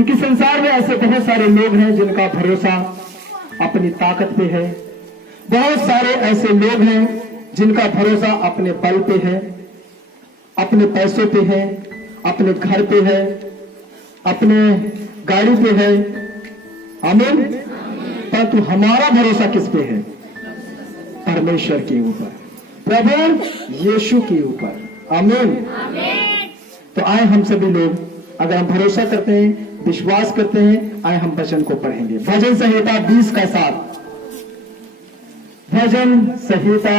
क्योंकि संसार में ऐसे बहुत सारे लोग हैं जिनका भरोसा अपनी ताकत पे है। बहुत सारे ऐसे लोग हैं जिनका भरोसा अपने बल पे है, अपने पैसों पे है, अपने घर पे है, अपने गाड़ी पे है। आमीन। परंतु हमारा भरोसा किस पे है? परमेश्वर के ऊपर, प्रभु यीशु के ऊपर। आमीन। तो आए हम सभी लोग, अगर हम भरोसा करते हैं, विश्वास करते हैं, आए हम वचन को पढ़ेंगे। भजन संहिता 20 का 7। भजन संहिता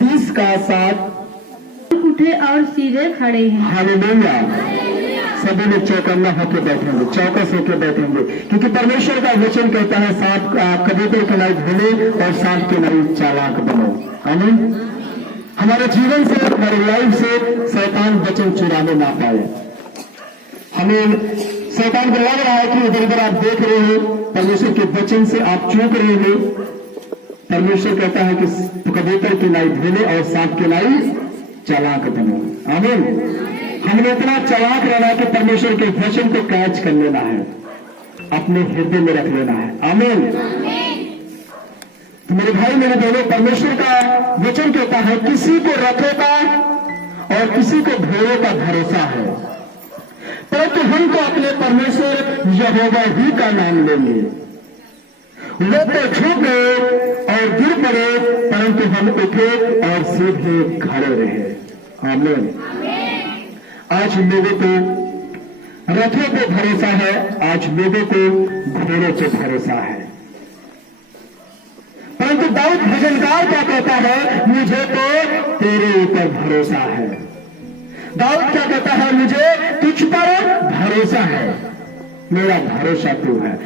20 का 7। उठे और सीधे खड़े हैं। हालेलुया। सभी लोग चौकन्ना होकर बैठेंगे, चौकस होकर बैठेंगे, क्योंकि परमेश्वर का वचन कहता है सांप कबूतर के नाई भूले और सांप के नाई चालाक बनो। आमीन। हमारे जीवन से, हमारे लाइफ से शैतान वचन चुराने ना पाए। हमें शैतान को लग रहा है कि इधर उधर आप देख रहे हो, परमेश्वर के वचन से आप चूक रहे हो। परमेश्वर कहता है कि कबूतर की नाई भूले और सांप की नाई चालाक बनो। आमीन। हमने इतना चालाक रहना है कि परमेश्वर के वचन को कैच कर लेना है, अपने हृदय में रख लेना है। आमीन। तो मेरे भाई मेरे बहनों, परमेश्वर का वचन कहता है किसी को रथों का और किसी को घोड़ों का भरोसा है, परंतु हमको अपने परमेश्वर यहोवा ही का नाम लेंगे। वो तो झुके और गिर पड़े, परंतु हम उठे और सीधे खड़े रहे। आमीन। आज लोगों को रथों पे भरोसा है, आज लोगों को घोड़ों पे भरोसा है। परंतु दाऊद भजनकार क्या कहता है? मुझे तो तेरे ऊपर भरोसा है। दाऊद क्या कहता है? मुझे तुझ पर भरोसा है, मेरा भरोसा तू है।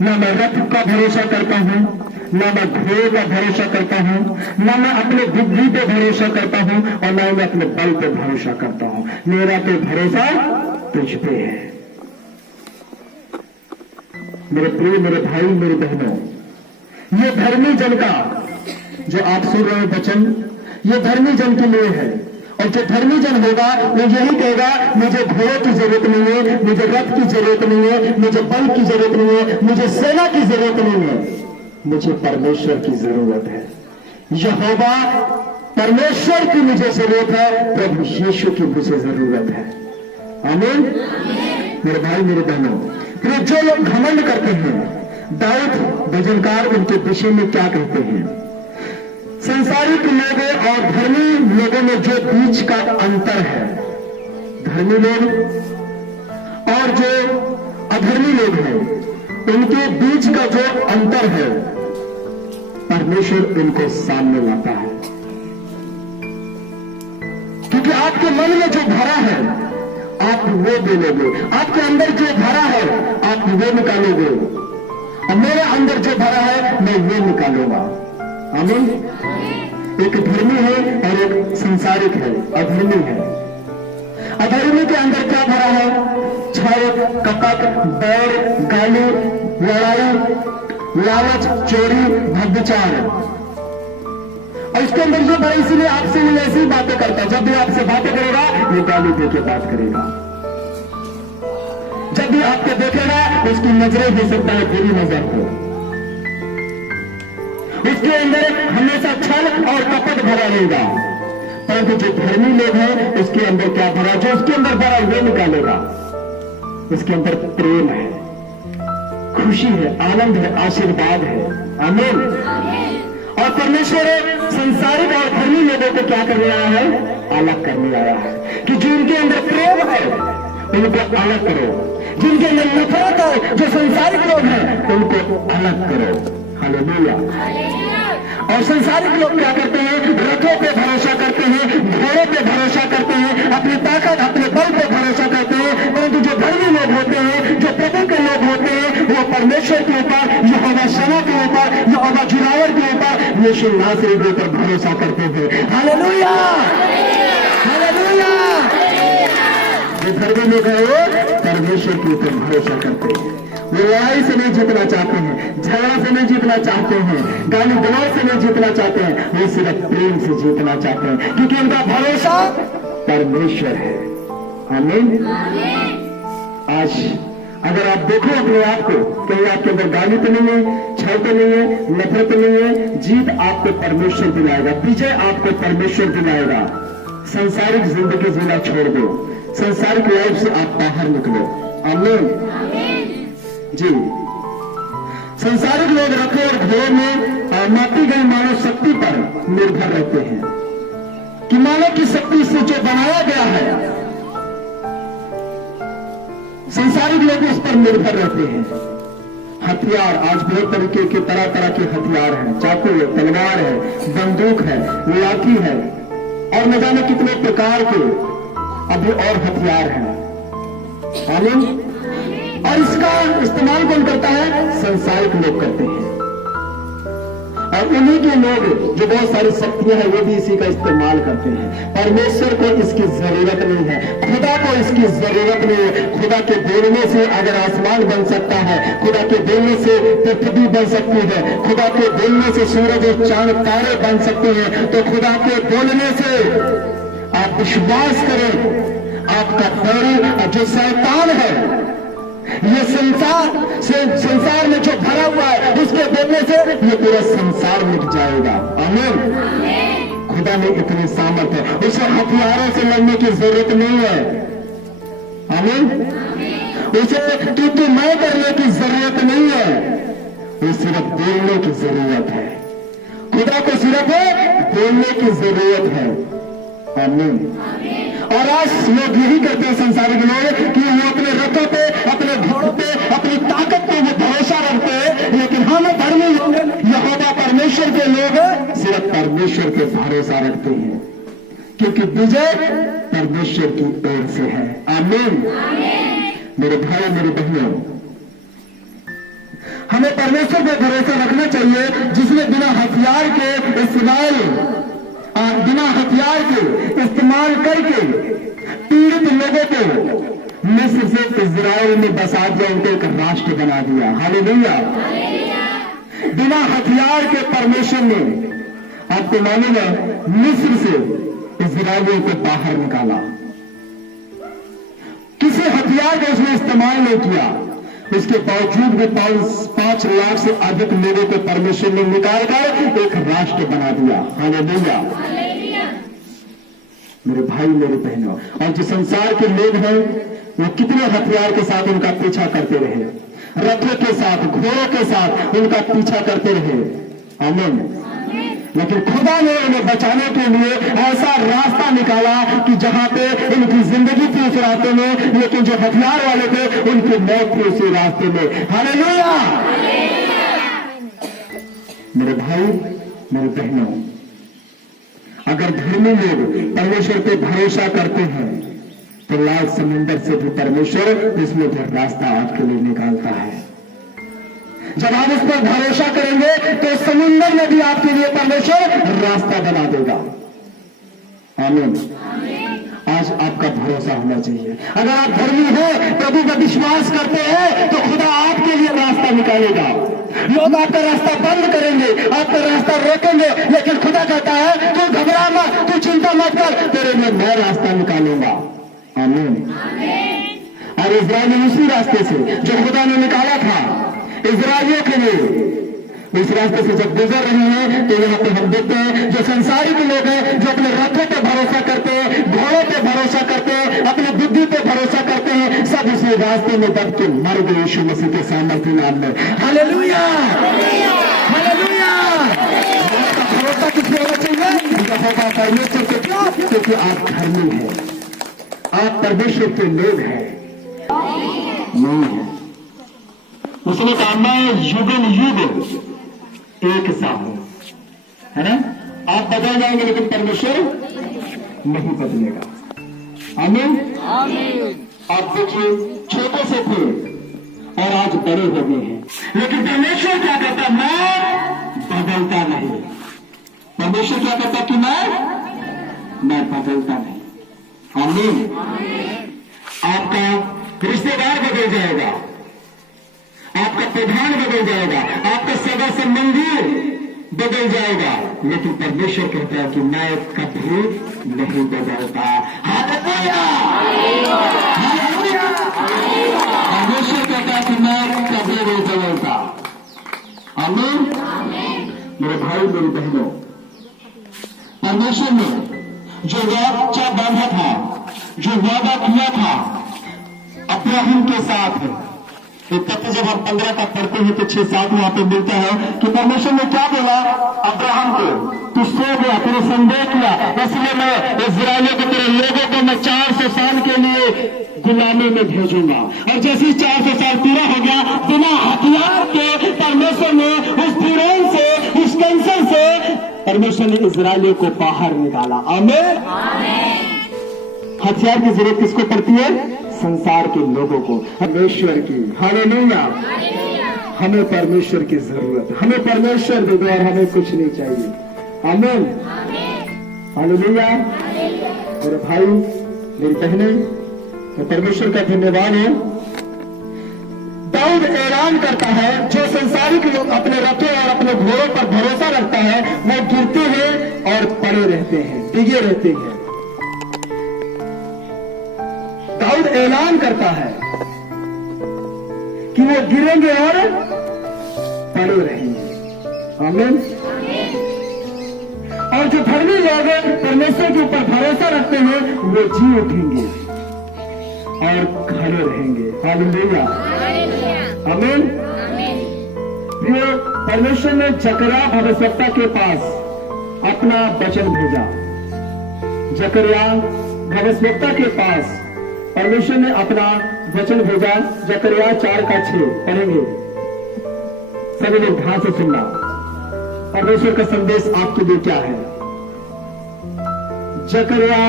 ना मैं रथ का भरोसा करता हूं, ना मैं घोड़े का भरोसा करता हूं, ना मैं अपने बुद्धि पे भरोसा करता हूं, और ना मैं अपने बल पे भरोसा करता हूं। मेरा तो भरोसा तुझ पे है। मेरे प्रिय, मेरे भाई, मेरी बहनों, ये धर्मी जन का जो आप सुन रहे वचन, ये धर्मी जन के लिए है। और जो धर्मी जन होगा वो यही कहेगा, मुझे घोड़ों की जरूरत नहीं है, मुझे रथ की जरूरत नहीं है, मुझे बल की जरूरत नहीं है, मुझे सेना की जरूरत नहीं है, मुझे परमेश्वर की जरूरत है। यहोवा परमेश्वर की मुझे जरूरत है, प्रभु यीशु की मुझे जरूरत है। आमीन। मेरे भाई मेरे बहनों, फिर जो लोग घमंड करते हैं, दाऊद भजनकार उनके विषय में क्या कहते हैं? संसारिक लोगों और धर्मी लोगों में जो बीच का अंतर है, धर्मी लोग और जो अधर्मी लोग हैं, उनके बीच का जो अंतर है, परमेश्वर उनको सामने लाता है। क्योंकि आपके मन में जो भरा है आप वो बोलोगे, आपके अंदर जो भरा है आप वो निकालोगे, और मेरे अंदर जो भरा है मैं वो निकालूंगा। आमीन। एक धर्मी है और एक संसारिक है, अधर्मी है। अधर्मी के अंदर क्या भरा है? छल, कपट, बैर, गाली, लड़ाई, लालच, चोरी, व्यभिचार। और इसके अंदर जो भरा, इसीलिए आपसे वो ऐसी बातें करता है। जब भी आपसे बातें करेगा वो गाली देके बात करेगा, जब भी आपको देखेगा उसकी नजरें दे सकता है, बुरी नजर को। उसके अंदर हमेशा छल और कपट भरा रहेगा। परंतु जो धर्मी लोग हैं उसके अंदर क्या भरा? जो उसके अंदर भरा वो निकालेगा। उसके अंदर प्रेम है, खुशी है, आनंद है, आशीर्वाद है। आमीन। और परमेश्वर संसारिक और धर्मी लोगों को क्या करने आया है? अलग करने आया है। कि जिनके अंदर प्रेम है उनको अलग करो, जिनके अंदर नफरत है, जो संसारिक लोग हैं उनको अलग करो। हालेलुया। और संसारिक लोग क्या करते हैं? रथों पे भरोसा करते हैं, घोड़ों पे भरोसा करते हैं, अपनी ताकत, अपने बल पे भरोसा करते हैं। परंतु जो धर्मी लोग होते हैं, जो प्रभु के लोग होते हैं, वो परमेश्वर के ऊपर, यहोवा शमा के ऊपर, यहोवा जुरावर के ऊपर, यीशु नासरी के ऊपर भरोसा करते हैं। Hallelujah, hallelujah. जो धर्मी लोग हैं वो परमेश्वर के ऊपर भरोसा करते हैं। वो लड़ाई से नहीं जीतना चाहते हैं, झगड़ा से नहीं जीतना चाहते हैं, गाली गलौज से नहीं जीतना चाहते हैं, वो सिर्फ प्रेम से जीतना चाहते हैं, क्योंकि उनका भरोसा परमेश्वर है। आमीन। आज अगर आप देखो अपने आप को, कहीं आपके अंदर गाली तो नहीं है, छल तो नहीं है, नफरत तो नहीं है, जीत आपको परमेश्वर दिलाएगा, विजय आपको परमेश्वर दिलाएगा। संसारिक जिंदगी जीना छोड़ दो, संसारिक लाइफ से आप बाहर निकलो। आमीन जी। संसारिक लोग रखो और घोड़ों में मापी गई मानव शक्ति पर निर्भर रहते हैं कि मानव की शक्ति से जो बनाया गया है, संसारिक लोग उस पर निर्भर रहते हैं। हथियार, आज बहुत तरीके के तरह तरह के हथियार हैं, चाकू है, तलवार है, बंदूक है, लाठी है और न जाने कितने प्रकार के अभी और हथियार हैं। आमीन। और इसका इस्तेमाल कौन करता है? संसारिक लोग करते हैं। और उन्हीं के लोग जो बहुत सारी शक्तियां हैं वो भी इसी का इस्तेमाल करते हैं। परमेश्वर को इसकी जरूरत नहीं है, खुदा को इसकी जरूरत नहीं है। खुदा के बोलने से अगर आसमान बन सकता है, खुदा के बोलने से पृथ्वी बन सकती है, खुदा के बोलने से सूरज और चांद तारे बन सकते हैं, तो खुदा के बोलने से आप विश्वास करें, आपका डर जो शैतान है, ये संसार में जो भरा हुआ है, उसके बोलने से ये पूरा संसार मिट जाएगा। आमीन। खुदा ने इतनी सामर्थ है, उसे हथियारों से लड़ने की जरूरत नहीं है। आमीन। उसे तू मैं करने की जरूरत नहीं है, वो सिर्फ बोलने की जरूरत है। खुदा को सिर्फ बोलने की जरूरत है। आमीन। और आज लोग यही करते हैं, संसारिक लोग, कि वो अपने रथों पे, अपने घोड़ों पे, अपनी ताकत पे वो भरोसा रखते हैं। लेकिन हम धर्मी लोग, यहोवा परमेश्वर के लोग सिर्फ परमेश्वर पे भरोसा रखते हैं, क्योंकि विजय परमेश्वर की ओर से है। आमीन। मेरे भाई, मेरी बहनों, हमें परमेश्वर पे भरोसा रखना चाहिए, जिसने बिना हथियार के इस्तेमाल करके पीड़ित लोगों को मिस्र से इजराइल में बसा दिया, उनको एक राष्ट्र बना दिया। हालेलुया। बिना हथियार के परमेश्वर ने, आपको मालूम है, मिस्र से इजराइलियों को बाहर निकाला। किसी हथियार का उसने इस्तेमाल नहीं किया, इसके बावजूद भी 5 लाख से अधिक लोगों को परमेश्वर ने निकालकर एक राष्ट्र बना दिया। हालेलुया। मेरे भाई, मेरे बहनों, और जो संसार के लोग हैं वो कितने हथियार के साथ उनका पीछा करते रहे, रथों के साथ, घोड़ों के साथ उनका पीछा करते रहे। आमीन। लेकिन खुदा ने उन्हें बचाने के लिए ऐसा रास्ता निकाला कि जहां पे उनकी जिंदगी थी उस रास्ते में, लेकिन जो हथियार वाले थे उनकी मौत थी उसी रास्ते में। हालेलुया। मेरे भाई, मेरे बहनों, अगर धर्मी लोग परमेश्वर पे भरोसा करते हैं तो लाल समुंदर से भी परमेश्वर इसमें भी रास्ता आपके लिए निकालता है। जब आप उस पर भरोसा करेंगे तो समुंदर में भी आपके लिए परमेश्वर रास्ता बना देगा। आमीन। आज आपका भरोसा होना चाहिए। अगर आप धर्मी हैं, प्रभु का विश्वास करते हैं, तो खुदा आपके लिए रास्ता निकालेगा। लोग आपका रास्ता बंद करेंगे, आपका रास्ता रोकेंगे, लेकिन खुदा कहता है तू घबरा मत, तू चिंता मत कर, तेरे लिए मैं रास्ता निकालूंगा। आमीन। और इजराइल उसी रास्ते से जो खुदा ने निकाला था इजराइलियों के लिए, इस रास्ते से जब गुजर रहे हैं, तो यहाँ पे हम देखते हैं जो संसारिक लोग हैं, जो अपने रथों पे भरोसा करते हैं, घोड़ों पे भरोसा करते हैं, अपनी बुद्धि पे भरोसा करते हैं, सब इसी रास्ते में दब के मर गए यीशु मसीह के सामर्थ्य नाम में। हालेलुया। हालेलुया। आपका भरोसा किस पे होना चाहिए? यहोवा परमेश्वर पे। क्यों? क्योंकि आप धर्मी हैं, आप परमेश्वर के लोग हैं। नहीं है, उसने कहा मैं युगन युग एक सा हूं, है ना? आप बदल जाएंगे लेकिन परमेश्वर नहीं बदलेगा। आमीन। आप देखिए, छोटे से थे और आज बड़े हो गए हैं, लेकिन परमेश्वर क्या कहता? मैं बदलता नहीं। परमेश्वर क्या कहता कि मैं बदलता नहीं। आमीन। आपका रिश्तेदार बदल जाएगा, आपका प्रधान बदल जाएगा, आपका सगा संबंधी बदल जाएगा, लेकिन परमेश्वर कहता है कि मैं कभी नहीं बदलता। हालेलुया। हालेलुया। परमेश्वर आमीन। मेरे भाई मेरी बहनों, परमेश्वर ने जो वाचा बांधा था, जो वादा किया था अब्राहम के साथ, एक तथ्य जब हम 15 का पढ़ते हैं तो 6-7 वहां पे मिलता है कि परमेश्वर ने क्या बोला अब्राहम को, तू सो गया, तेरे संदेह किया, इसलिए मैं इस्राएलियों को, तेरे लोगों को मैं 400 साल के लिए गुलामी में भेजूंगा। और जैसे ही 400 साल पूरा हो गया, बिना हथियार के परमेश्वर ने उस फिरौन से, इस टेंशन से परमेश्वर ने इस्राएलियों को बाहर निकाला। आमीन। हथियार की जरूरत किसको पड़ती है? संसार के लोगों को, परमेश्वर की। हालेलुया। हमें परमेश्वर की जरूरत, हमें परमेश्वर के द्वारा हमें कुछ नहीं चाहिए। आमीन। हालेलुया। मेरे भाई मेरी बहनें, तो परमेश्वर का धन्यवाद है। दाऊद ऐलान करता है, जो संसारिक लोग अपने रथों और अपने घोड़ों पर भरोसा रखता है वो गिरते हैं और पड़े रहते हैं, डिगे रहते हैं। दाऊद ऐलान करता है कि वो गिरेंगे और पड़े रहेंगे। आमीन। और जो धर्मी लोग परमेश्वर के ऊपर भरोसा रखते हैं वो जी उठेंगे और खड़े रहेंगे। हालेलुया। आमीन। फिर परमेश्वर ने जकरिया भविष्यवक्ता के पास अपना वचन भेजा। जकरिया भविष्यवक्ता के पास परमेश्वर ने अपना वचन भेजा। जकरिया 4:6 पढ़ेंगे, सभी लोग ध्यान से सुनना। परमेश्वर का संदेश आपके लिए क्या है? जकरिया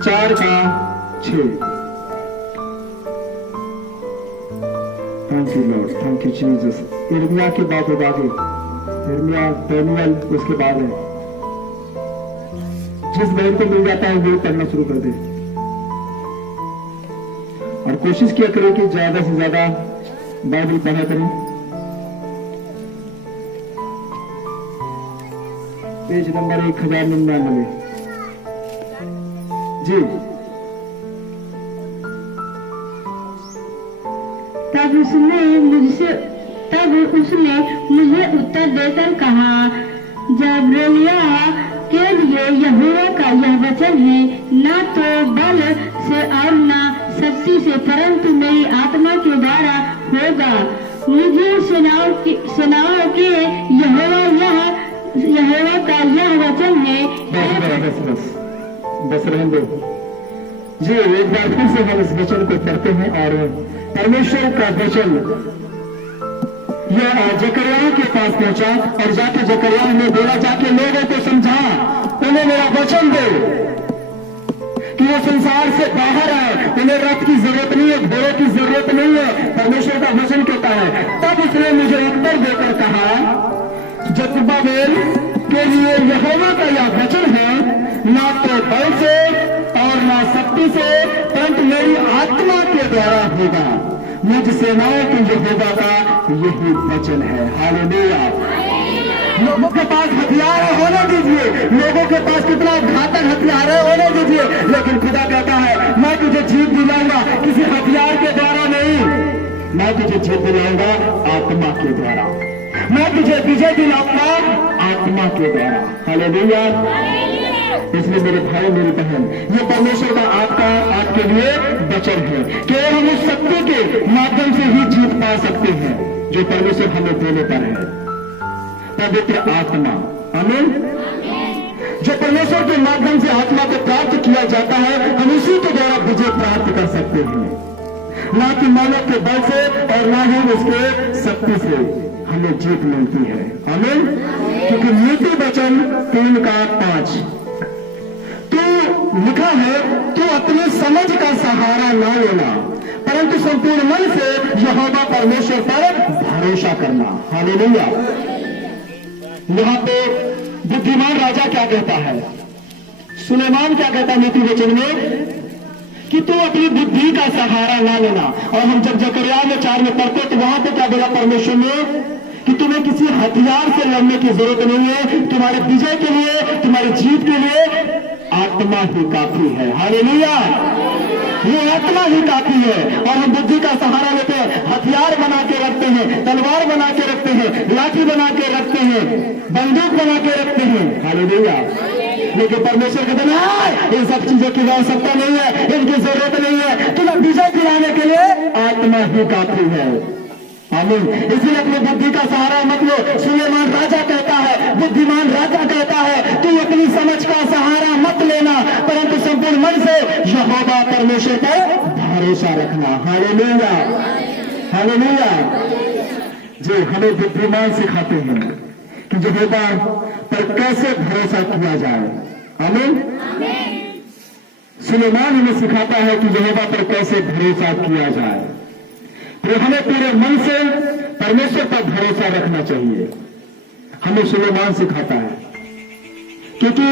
4:6। Thank you Lord, thank you Jesus. यिर्मयाह के बाद होगा आगे, यिर्मयाह, दानियल उसके बाद है। जिस बहन को मिल जाता है वो पढ़ना शुरू कर दे और कोशिश किया करें कि ज्यादा से ज्यादा बाइबल पढ़ा करें। पेज नंबर 1099 जी। तब उसने मुझे उत्तर देकर कहा, जबरेलिया के लिए यहोवा का यह वचन है, ना तो बल से और ना शक्ति से, परंतु मेरी आत्मा के द्वारा होगा। मुझे सेनाओं के यहोवा का यह वचन है। बस रहने दो जी। एक बार फिर से हम इस वचन को पढ़ते हैं और परमेश्वर का वचन यह जकरिया के पास पहुंचा और जाके जकरिया ने बोला, जाके लोगों को समझा, उन्हें मेरा वचन दे कि वो संसार से बाहर आए, उन्हें रथ की जरूरत नहीं है, घोड़ों की जरूरत नहीं है। परमेश्वर का वचन कहता है। तब उसने मुझे उत्तर देकर कहा, जरुब्बाबेल के लिए यहोवा का यह वचन है, ना तो बल से और ना शक्ति से, परंतु मेरी आत्मा के द्वारा होगा। मुझ सेनाओं के यहोवा का यही वचन है। हालेलुया। लोगों के पास हथियार होने दीजिए, लोगों के पास कितना घातक हथियार है होने दीजिए, लेकिन खुदा कहता है मैं तुझे जीत दिलाऊंगा किसी हथियार के द्वारा नहीं, मैं तुझे जीत दिलाऊंगा आत्मा के द्वारा, मैं तुझे विजय दिलाऊंगा आत्मा के द्वारा। हालेलुया। इसलिए मेरे भाई मेरी बहन, ये परमेश्वर का आपके लिए वचन है कि हम उस शक्ति के माध्यम से ही जीत पा सकते हैं जो परमेश्वर हमें देने पर है, पवित्र आत्मा। आमीन। जो परमेश्वर के माध्यम से आत्मा को प्राप्त किया जाता है, हम उसी के द्वारा विजय प्राप्त कर सकते हैं, ना कि मानव के बल से और ना ही उसके शक्ति से हमें जीत मिलती है। आमीन। क्योंकि नीति वचन 3:5 तो लिखा है, तू अपनी समझ का सहारा ना लेना, परंतु संपूर्ण मन से यहोवा परमेश्वर पर भरोसा करना। हालेलुया। यहाँ पे बुद्धिमान राजा क्या कहता है, सुलेमान क्या कहता है नीति वचन में, कि तू अपनी बुद्धि का सहारा ना लेना। और हम जब जकरिया में 4 में पढ़ते तो वहां पे क्या बोला परमेश्वर ने, कि तुम्हें किसी हथियार से लड़ने की जरूरत नहीं है, तुम्हारे विजय के लिए, तुम्हारी जीत के लिए आत्मा ही काफी है। हालेलुया। ये आत्मा ही काफी है। और हम बुद्धि का सहारा लेते हैं, हथियार बना के रखते हैं, तलवार बना के रखते हैं, लाठी बना के रखते हैं, बंदूक बना के रखते हैं। हालेलुया। लेकिन परमेश्वर कहते हैं इन सब चीजों की आवश्यकता नहीं है, इनकी जरूरत नहीं है, तुम्हें विजय दिलाने के लिए आत्मा ही काफी है। आमीन। इसलिए अपनी बुद्धि का सहारा मत लो। सुलेमान राजा कहता है, बुद्धिमान राजा कहता है, तू अपनी समझ का सहारा मत लेना, परंतु संपूर्ण मन से यहोवा परमेश्वर पर भरोसा रखना। Hallelujah, hallelujah. जो हमें बुद्धिमान सिखाते हैं कि यहोवा पर कैसे भरोसा किया जाए। आमीन। सुलेमान हमें सिखाता है कि यहोवा पर कैसे भरोसा किया जाए। तो हमें पूरे मन से परमेश्वर पर भरोसा रखना चाहिए, हमें सुलेमान सिखाता है, क्योंकि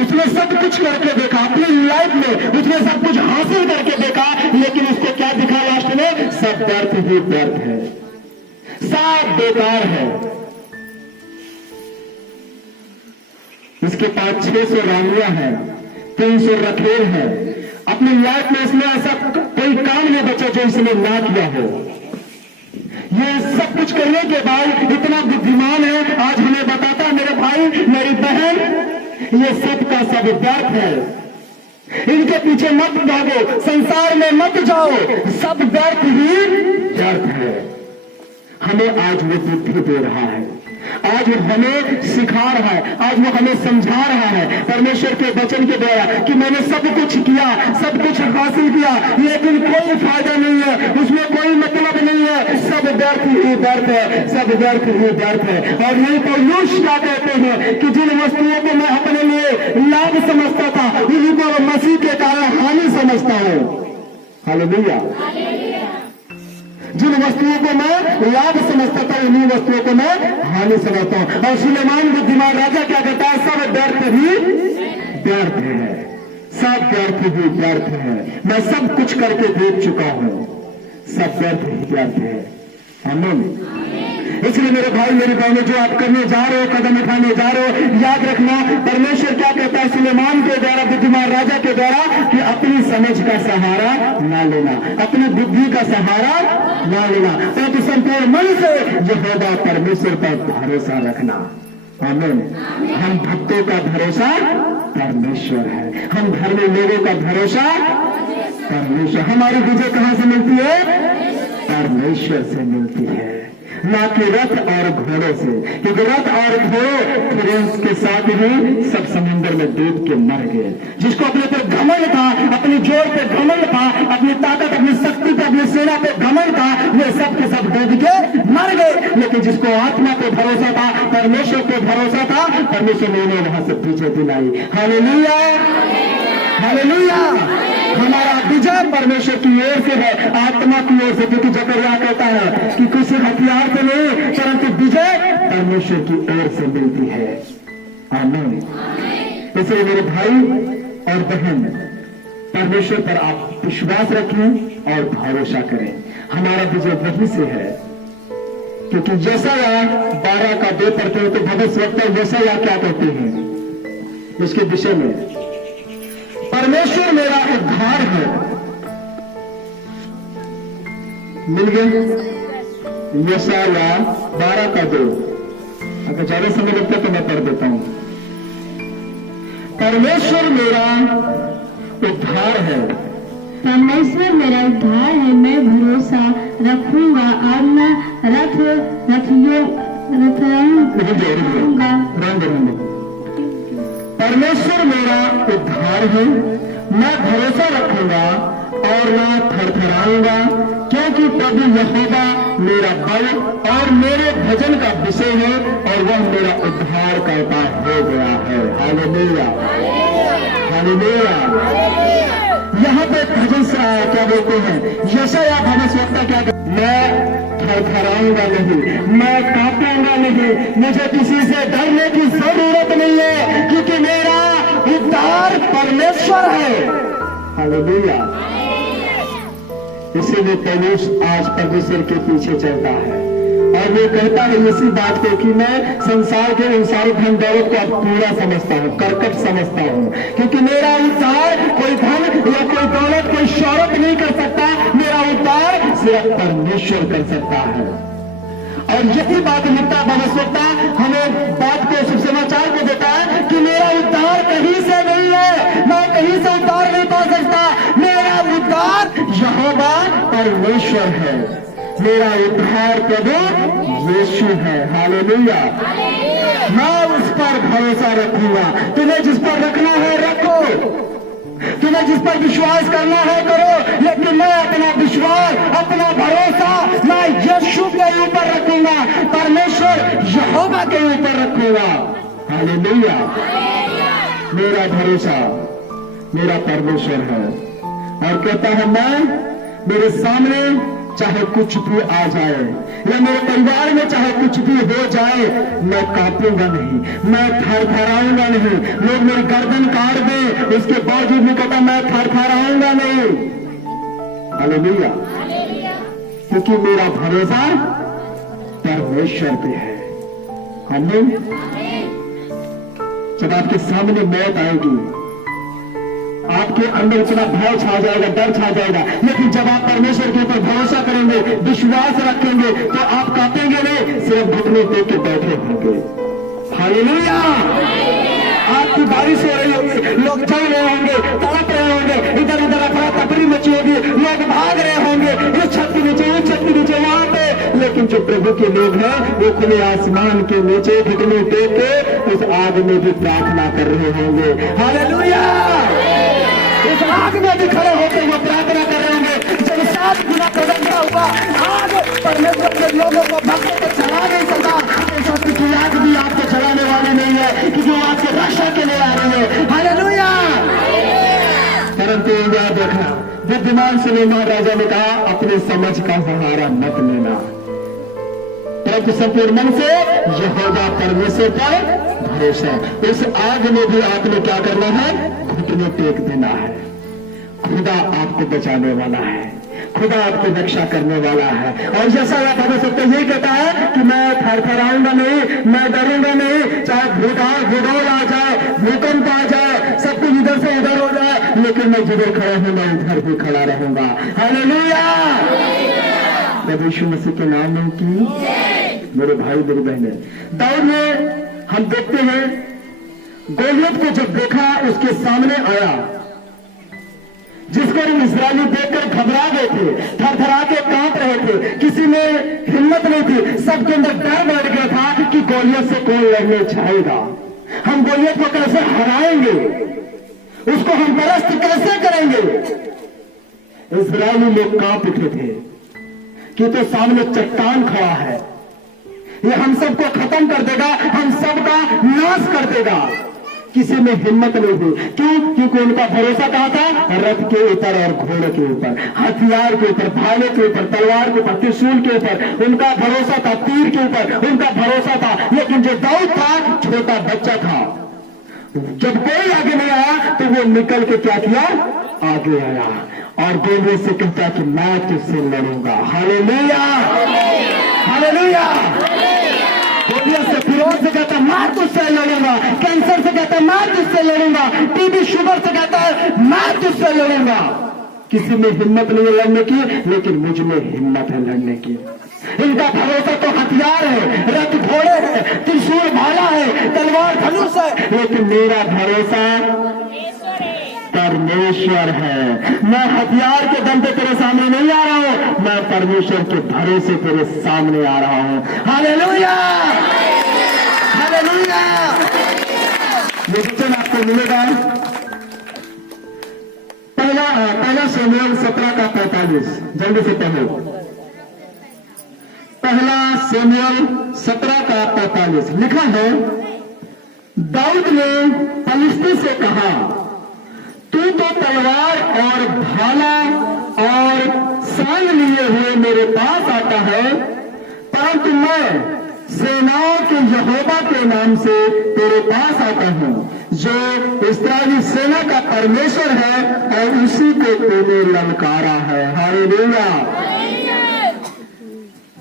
उसने सब कुछ करके देखा अपनी लाइफ में, उसने सब कुछ हासिल करके देखा, लेकिन उसको क्या दिखा लास्ट में? सब व्यर्थ ही व्यर्थ है, सब बेकार है। इसके पास 600 रानियां हैं, 300 रखेल है। अपनी लाइफ में इसमें ऐसा कोई काम नहीं बचा जो इसने ना किया हो। ये सब कुछ करने के बाद इतना बुद्धिमान है, आज हमें बताता है मेरे भाई मेरी बहन, ये सब का सब व्यर्थ है, इनके पीछे मत भागो, संसार में मत जाओ, सब व्यर्थ ही व्यर्थ है। हमें आज वो बुद्धि दे रहा है, आज वो हमें सिखा रहा है, आज वो हमें समझा रहा है परमेश्वर के वचन के द्वारा कि मैंने सब कुछ किया, सब कुछ हासिल किया, लेकिन कोई फायदा नहीं है, उसमें कोई मतलब नहीं है, सब व्यर्थ ही व्यर्थ है, सब व्यर्थ ही व्यर्थ है। और यही पौलुस क्या कहते हैं कि जिन वस्तुओं को मैं अपने लिए लाभ समझता था, उन्हीं को मसीह के कारण हानि समझता हूं। हालेलुया। जिन वस्तुओं को मैं लाभ समझता था, उन्हीं वस्तुओं को मैं हानि समझता हूं। और सुलेमान बुद्धिमान राजा क्या कहता है? सब व्यर्थ ही व्यर्थ है, सब व्यर्थ ही व्यर्थ है, मैं सब कुछ करके देख चुका हूं, सब व्यर्थ ही व्यर्थ है। आमीन। इसलिए मेरे भाई मेरी बहनों, जो आप करने जा रहे हो, कदम उठाने जा रहे हो, याद रखना परमेश्वर क्या कहता है सुलेमान के द्वारा, बुद्धिमान राजा के द्वारा, कि अपनी समझ का सहारा ना लेना, अपनी बुद्धि का सहारा ना लेना, तो संपूर्ण मन से यहोवा परमेश्वर पर भरोसा रखना। आमीन। हम भक्तों का भरोसा परमेश्वर है, हम धर्मी लोगों का भरोसा परमेश्वर। हमारी विजय कहां से मिलती है? परमेश्वर से मिलती है, ना कि रथ और घोड़ों से, क्योंकि रथ और घोड़े फिर उसके साथ ही सब समुद्र में डूब के मर गए। जिसको अपने पर घमंड था, अपनी जोर पे घमंड था, अपनी ताकत, अपनी शक्ति पे, अपनी सेना पे घमंड था, वे सब के सब डूब के मर गए। लेकिन जिसको आत्मा पे भरोसा था, परमेश्वर पे भरोसा था, परमेश्वर ने उन्हें वहां से विजय दिलाई। Hallelujah, hallelujah. हमारा विजय परमेश्वर की ओर से है, आत्मा की ओर से, क्योंकि जकरिया कहता है कि कुछ हथियार से नहीं, परंतु विजय परमेश्वर की ओर से मिलती है। आमीन। इसलिए मेरे भाई और बहन, परमेश्वर पर आप विश्वास रखें और भरोसा करें। हमारा विजय वहीं से है, क्योंकि यशायाह 12 का 2 पढ़ते हैं तो भविष्यवक्ता यशायाह क्या कहते हैं इसके विषय में? परमेश्वर मेरा उद्धार है। मिल गए? यशायाह 12 का 2। अगर ज्यादा समय लगता तो मैं पढ़ देता हूं। परमेश्वर मेरा उद्धार है, परमेश्वर मेरा उद्धार है, मैं भरोसा रखूंगा और मैं परमेश्वर मेरा उद्धार है, मैं भरोसा रखूंगा और मैं थरथराऊंगा, क्योंकि प्रभु यहोवा मेरा बल और मेरे भजन का विषय है और वह मेरा उद्धार करता हो गया है। Hallelujah, hallelujah. यहाँ पे भजन क्या बोलते हैं? यशायाह भविष्यवक्ता क्या कहते? मैं थरथराऊंगा नहीं, मैं कांपूंगा नहीं, मुझे किसी से डरने की जरूरत नहीं है, क्योंकि मेरा उद्धार परमेश्वर है। हालेलुया। इसीलिए पौलुस आज परमेश्वर के पीछे चलता है और और वो कहता है इसी बात को कि मैं संसार के इन सारे धन दौलत को अब पूरा समझता हूँ, करकट समझता हूँ, क्योंकि मेरा उद्धार कोई धन या कोई दौलत कोई शौहरत नहीं कर सकता, मेरा उद्धार सिर्फ परमेश्वर कर सकता है। और यही बात लिखता भविष्यवक्ता हमें बात को सुसमाचार को देता है कि मेरा उद्धार कहीं से नहीं है, मैं कहीं से उद्धार नहीं पा सकता, मेरा उद्धार यहोवा परमेश्वर है, मेरा उद्धार प्रभु यीशु है। हालेलुया। मैं उस पर भरोसा रखूंगा। तुम्हें जिस पर रखना है रखो, तुम्हें जिस पर विश्वास करना है करो, लेकिन मैं अपना विश्वास अपना भरोसा मैं यीशु के ऊपर रखूंगा, परमेश्वर यहोवा के ऊपर रखूंगा। हालेलुया। मेरा भरोसा मेरा परमेश्वर है। और कहता है मैं मेरे सामने चाहे कुछ भी आ जाए या मेरे परिवार में चाहे कुछ भी हो जाए, मैं कांपूंगा नहीं, मैं थरथराऊंगा नहीं, लोग मेरी गर्दन काट दें उसके बावजूद भी कहता मैं थरथराऊंगा नहीं। हालेलुया। क्योंकि मेरा भरोसा परमेश्वर पे है। आमीन। जब आपके सामने मौत आएगी आपके अंदर इतना भय छा जाएगा, डर छा जाएगा, लेकिन जब आप परमेश्वर के ऊपर भरोसा करेंगे, विश्वास रखेंगे, तो आप कांपेंगे नहीं, सिर्फ घुटने टेक के बैठे होंगे। हालेलुया। आपकी बारिश हो रही होगी, लोग चल रहे होंगे, तड़प रहे होंगे, इधर उधर अफरा तफरी मची होगी, लोग भाग रहे होंगे इस छत के नीचे उस छत के नीचे वहां पे, लेकिन जो प्रभु के लोग हैं वो खुले आसमान के नीचे घुटने टेक के उस आग में भी प्रार्थना कर रहे होंगे। हालेलुया। इस आग में भी खड़े होकर वो प्रार्थना कर रहे होंगे। जब 7 गुना प्रदंता हुआ, आग परमेश्वर के लोगों को भक्तों को चला नहीं सकता, ऐसा कुछ आग भी आपको चलाने वाली नहीं है, क्योंकि वो आपके रक्षा के लिए आ रही है। हालेलुया। परंतु याद देखना, बुद्धिमान सुलेमान राजा ने कहा अपने समझ का सहारा मत लेना, परंतु संपूर्ण मन से यहोवा परमेश्वर पर भरोसा। उस आग में भी आपने क्या करना है? घुटने टेक देना है। खुदा आपको बचाने वाला है, खुदा आपकी रक्षा करने वाला है। और जैसा आप हमें सकते यही कहता है कि मैं थरथराऊंगा नहीं, मैं डरूंगा नहीं, चाहे भूगोल आ जाए, भूकंप आ जाए, सब कुछ इधर से उधर हो जाए, लेकिन मैं जिधर खड़ा हूं मैं उधर भी खड़ा रहूंगा। हालेलुया। प्रभु यीशु मसीह के नाम में की मेरे भाई मेरी बहने, दाऊद में हम देखते हैं गोलियत को जब देखा उसके सामने आया, जिसको इस्राएली देखकर घबरा गए थे, थरथरा के कांप रहे थे, किसी में हिम्मत नहीं थी, सबके अंदर डर बैठ गया था कि गोलियत से कौन लड़ने जाएगा, हम गोलियत को कैसे हराएंगे, उसको हम परास्त कैसे करेंगे। इस्राएली लोग कांप उठे थे कि तो सामने चट्टान खड़ा है, ये हम सबको खत्म कर देगा, हम सबका नाश कर देगा। किसी में हिम्मत नहीं थी। क्यों? क्योंकि उनका भरोसा कहां था? रथ के ऊपर और घोड़े के ऊपर, हथियार के ऊपर, भाले के ऊपर, तलवार के ऊपर, त्रिशूल के ऊपर उनका भरोसा था, तीर के ऊपर उनका भरोसा था। लेकिन जो दाऊद था छोटा बच्चा था, जब कोई आगे नहीं आया तो वो निकल के क्या किया? आगे आया और गोलियत से कहता कि मैं तुझसे लड़ूंगा। हालेलुया। हालेलुया। गोलियत से, फिरौन से कहता मैं तुझसे लड़ूंगा, कैंसर से कहता मैं तुझसे लड़ूंगा, टीबी शुगर से कहता है मैं तुझसे लड़ूंगा। किसी में हिम्मत नहीं है लड़ने की, लेकिन मुझ में हिम्मत है लड़ने की। इनका भरोसा तो हथियार है, रथ घोड़े है, त्रिशूल भाला है, तलवार धनुष है, लेकिन मेरा भरोसा परमेश्वर है। मैं हथियार के दम पे तेरे सामने नहीं आ रहा हूं, मैं परमेश्वर के भरोसे तेरे सामने आ रहा हूं। हालेलुया। हालेलुया। ये वचन आपको मिलेगा पहला शमूएल 17:45। जल्दी से पढ़ो, पहला शमूएल 17:45 लिखा है, दाऊद ने पलिश्ती से कहा तू तो तलवार और भाला और सांग लिए हुए मेरे पास आता है, परंतु मैं सेनाओं के यहोवा के नाम से तेरे पास आता हूं, जो इस्राएली सेना का परमेश्वर है और उसी को तूने ललकारा है। हालेलुया।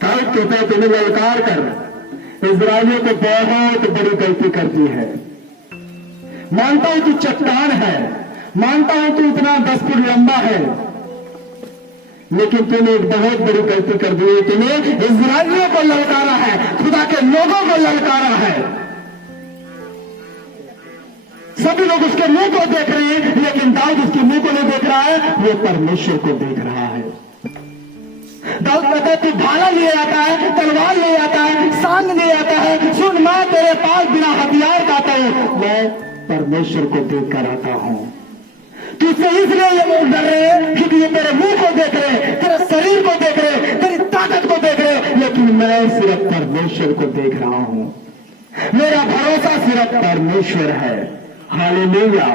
दाऊद कहता है तूने ललकार कर इस्राएलियों को बहुत बड़ी गलती कर दी है। मानता हूं तू चट्टान है, मानता हूं तू इतना 10 फुट लंबा है, लेकिन तूने एक बहुत बड़ी गलती कर दी है। तूने इस्राएलियों को ललकारा है, खुदा के लोगों को ललकारा है। सभी लोग उसके मुंह को देख रहे हैं, लेकिन दाऊद उसके मुंह को नहीं देख रहा है, वो परमेश्वर को देख रहा है। दाऊद कहता है तू भाला लिए आता है, तलवार ले आता है, सांग ले आता है, सुन मैं तेरे पास बिना हथियार का आता हूं, मैं परमेश्वर को देख कर आता हूं। तुझसे इसलिए ये लोग डर रहे हैं क्योंकि ये तेरे मुंह को देख रहे हैं, तेरे शरीर को देख रहे हैं, तेरी ताकत को देख रहे हैं, लेकिन मैं सिर्फ परमेश्वर को देख रहा हूं। मेरा भरोसा सिर्फ परमेश्वर है। हालेलुया।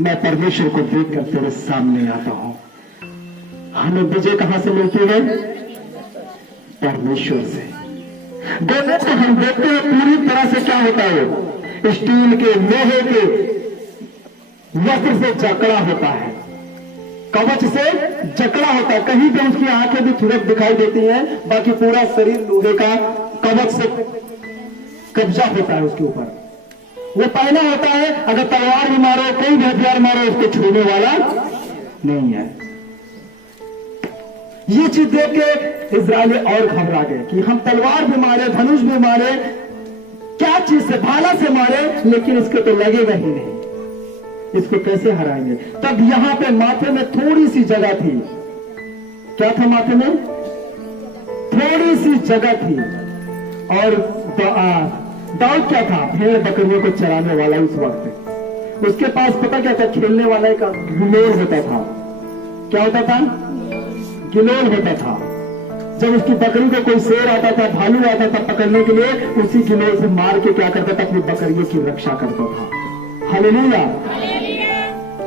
मैं परमेश्वर को देखकर तेरे सामने आता हूं। हमें विजय कहां से मिलती है? परमेश्वर से। गोलियत को हम देखते हैं पूरी तरह से क्या होता है, स्टील के, लोहे के वस्त्र से जकड़ा होता है, कवच से जकड़ा होता है। कहीं पे उसकी आंखें भी थोड़ा दिखाई देती हैं, बाकी पूरा शरीर लोहे का कवच से कब्जा होता है उसके ऊपर। वो पहना होता है, अगर तलवार भी मारो, कोई भी हथियार मारो, उसको छूने वाला नहीं है। ये चीज देख के इस्राएली और घबरा गए कि हम तलवार भी मारे, धनुष भी मारे, क्या चीज से, भाला से मारे, लेकिन इसको तो लगेगा ही नहीं, इसको कैसे हराएंगे। तब यहां पे माथे में थोड़ी सी जगह थी। क्या था माथे में? थोड़ी सी जगह थी। और दाऊद क्या था? भेड़ बकरियों को चराने वाला। उस वक्त उसके पास पता क्या था? खेलने वाला एक गिलोल होता था। क्या होता था? गिलोल होता था। जब उसकी बकरी को कोई शेर आता था, भालू आता था पकड़ने के लिए, उसी गिलोल से मार के क्या करता था? अपनी बकरियों की रक्षा करता था। हालेलुया।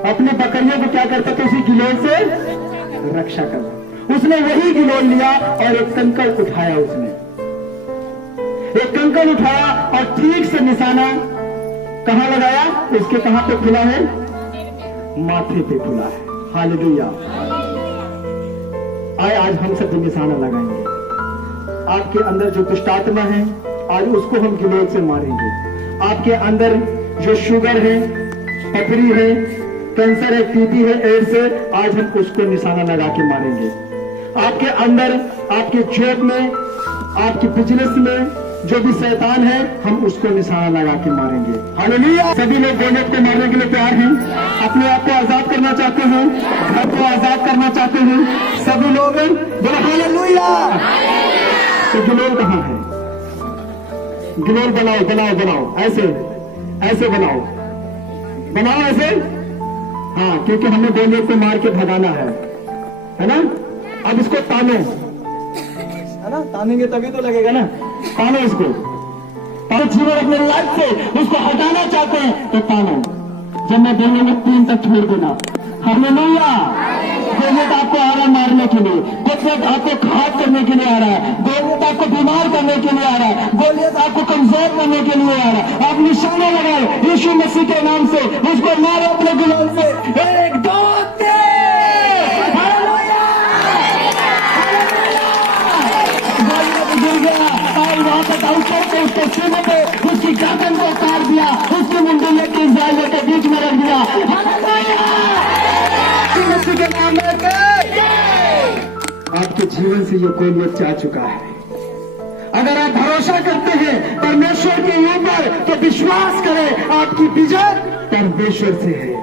अपनी बकरियों को क्या करता था? उसी गिलोल से रक्षा करता। उसने वही गिलोल लिया और एक कंकड़ उठाया, उसने एक कंकड़ उठाया और ठीक से निशाना कहां लगाया? उसके कहां पे खुला है? माथे पे खुला है। हालेलुया। आए आज हम सब निशाना लगाएंगे। आपके अंदर जो दुष्टात्मा है, आज उसको हम गिलोल से मारेंगे। आपके अंदर जो शुगर है, पथरी है, कैंसर है, टीबी है, एड्स है, आज हम उसको निशाना लगा के मारेंगे। आपके अंदर, आपके जॉब में, आपके बिजनेस में जो भी शैतान है, हम उसको निशाना लगा के मारेंगे। हालेलुया। सभी लोग गोलियत को मारने के लिए तैयार हैं? अपने आप को आजाद करना चाहते हैं? घर को आजाद करना चाहते हैं? सभी लोग बोलो हालेलुया। तो गिलोल कहां है? गिलोल बनाओ, बनाओ, बनाओ, ऐसे ऐसे बनाओ, बनाओ ऐसे। हाँ, क्योंकि हमें गोलियत को मार के भगाना है ना? अब इसको तानो, है ना? तानेंगे तभी तो लगेगा ना। तानो इसको। तानो जीवन अपने लाइफ से उसको हटाना चाहते हैं तो तानो। जब मैं बोलूंगा 3 तक छोड़ देना। हालेलुया। गोलियत आपको आ रहा है मारने के लिए, गोलियत आपको घात करने के लिए आ रहा है, गोलियत आपको बीमार करने के लिए आ रहा है, गोलियत आपको कमजोर करने के लिए आ रहा है। आप निशाना लगाओ यीशु मसीह के नाम से, उसको मारो अपने गिलोल से। 1 2 3। हालेलुया। गोलियत गिर गया और वहां पर दाऊद को उसके सीने पे उसकी गर्दन को काट दिया, उसकी मुंडी लेके इस्राएलियों के बीच में रख दिया। हालेलुया। मसीह के नाम में आपके जीवन से ये गोलियत जा चुका है। अगर आप भरोसा करते हैं परमेश्वर के ऊपर तो विश्वास करें, आपकी विजय परमेश्वर से है।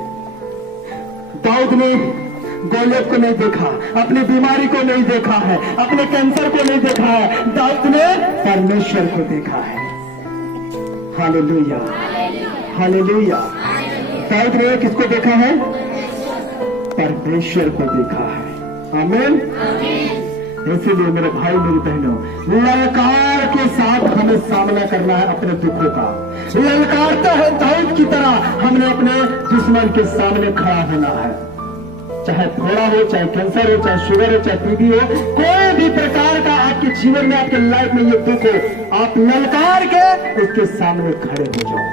दाऊद ने गोलियत को नहीं देखा, अपनी बीमारी को नहीं देखा है, अपने कैंसर को नहीं देखा है, दाऊद ने परमेश्वर को देखा है। हालेलुया। हालेलुया। दाऊद ने किसको देखा है? परमेश्वर को देखा है। आमीन। इसीलिए मेरे भाई, मेरी बहनों, ललकार के साथ हमें सामना करना है अपने दुखों का। ललकारता है दाऊद की तरह हमने अपने दुश्मन के सामने खड़ा होना है। चाहे फोड़ा हो, चाहे कैंसर हो, चाहे शुगर हो, चाहे टीबी हो, कोई भी प्रकार का आपके जीवन में, आपके लाइफ में ये दुख हो, आप ललकार के उसके सामने खड़े हो जाओ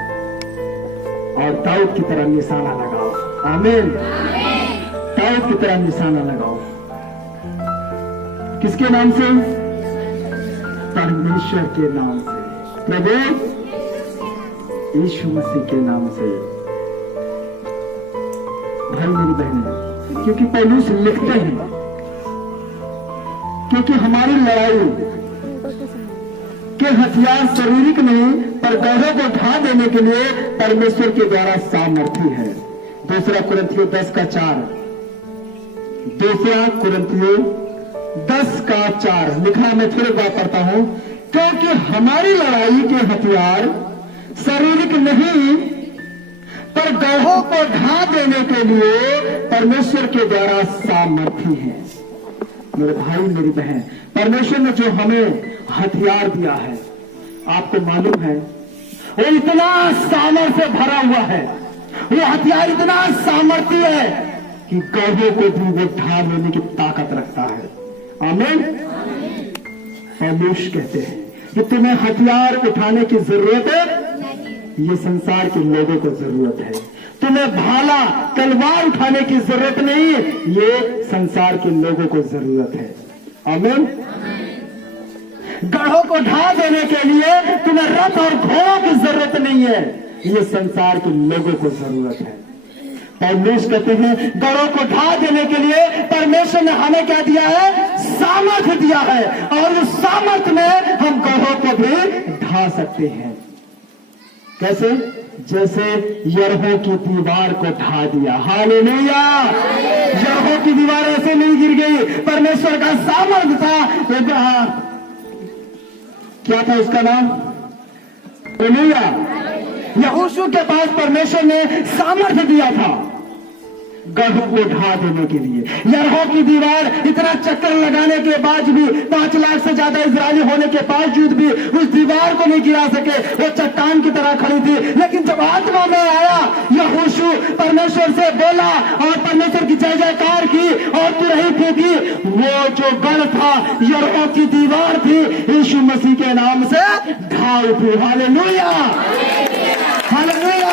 और दाऊद की तरह निशाना लगाओ। आमीन। दाऊद की तरह निशाना लगाओ। किसके नाम से? परमेश्वर के नाम से, प्रभु यीशु मसीह के नाम से। भाई मेरी बहनें, क्योंकि पौलुस लिखते हैं, क्योंकि हमारी लड़ाई के हथियार शारीरिक नहीं पर गढ़ों को ढा देने के लिए परमेश्वर के द्वारा सामर्थी है। 2 कुरिन्थियों 10:4, 2 कुरिन्थियों 10:4 लिखा, मैं फिर एक बार पढ़ता हूं, क्योंकि हमारी लड़ाई के हथियार शारीरिक नहीं पर गढ़ों को ढा देने के लिए परमेश्वर के द्वारा सामर्थी है। मेरे भाई मेरी बहन, परमेश्वर ने जो हमें हथियार दिया है, आपको मालूम है वो इतना सामर्थ्य भरा हुआ है, वो हथियार इतना सामर्थ्य है कि गढ़ों को भी वो ढा लेने की ताकत रखता है। आमीन। पौलुस कहते हैं कि तुम्हें हथियार उठाने की जरूरत है, ये संसार के लोगों को जरूरत है। तुम्हें भाला तलवार उठाने की जरूरत नहीं, ये संसार के लोगों को जरूरत है। आमीन। गढ़ों को ढा देने के लिए तुम्हें रथ और घोड़ों की जरूरत नहीं है, ये संसार के लोगों को जरूरत है। पौलुस कहते हैं गढ़ों को ढा देने के लिए परमेश्वर ने हमें क्या दिया है? सामर्थ्य दिया है, और उस सामर्थ्य में हम गढ़ों को भी ढा सकते हैं। कैसे? जैसे यरीहो की दीवार को ढा दिया। हालेलुया। यरीहो की दीवार ऐसे नहीं गिर गई, परमेश्वर का सामर्थ्य था। क्या था उसका नाम? हालेलुया। यहोशू के पास परमेश्वर ने सामर्थ्य दिया था गढ़ों को ढा देने के लिए। यरीहो की दीवार इतना चक्कर लगाने के बाद भी, 5 लाख से ज्यादा इजरायली होने के बावजूद भी उस दीवार को नहीं गिरा सके, वो चट्टान की तरह खड़ी थी। लेकिन जब आत्मा में आया, यहोशू परमेश्वर से बोला और परमेश्वर की जय जयकार की और तुरही फूकी, वो जो गढ़ था, यरीहो की दीवार थी, यीशु मसीह के नाम से ढा उठी। Hallelujah, hallelujah.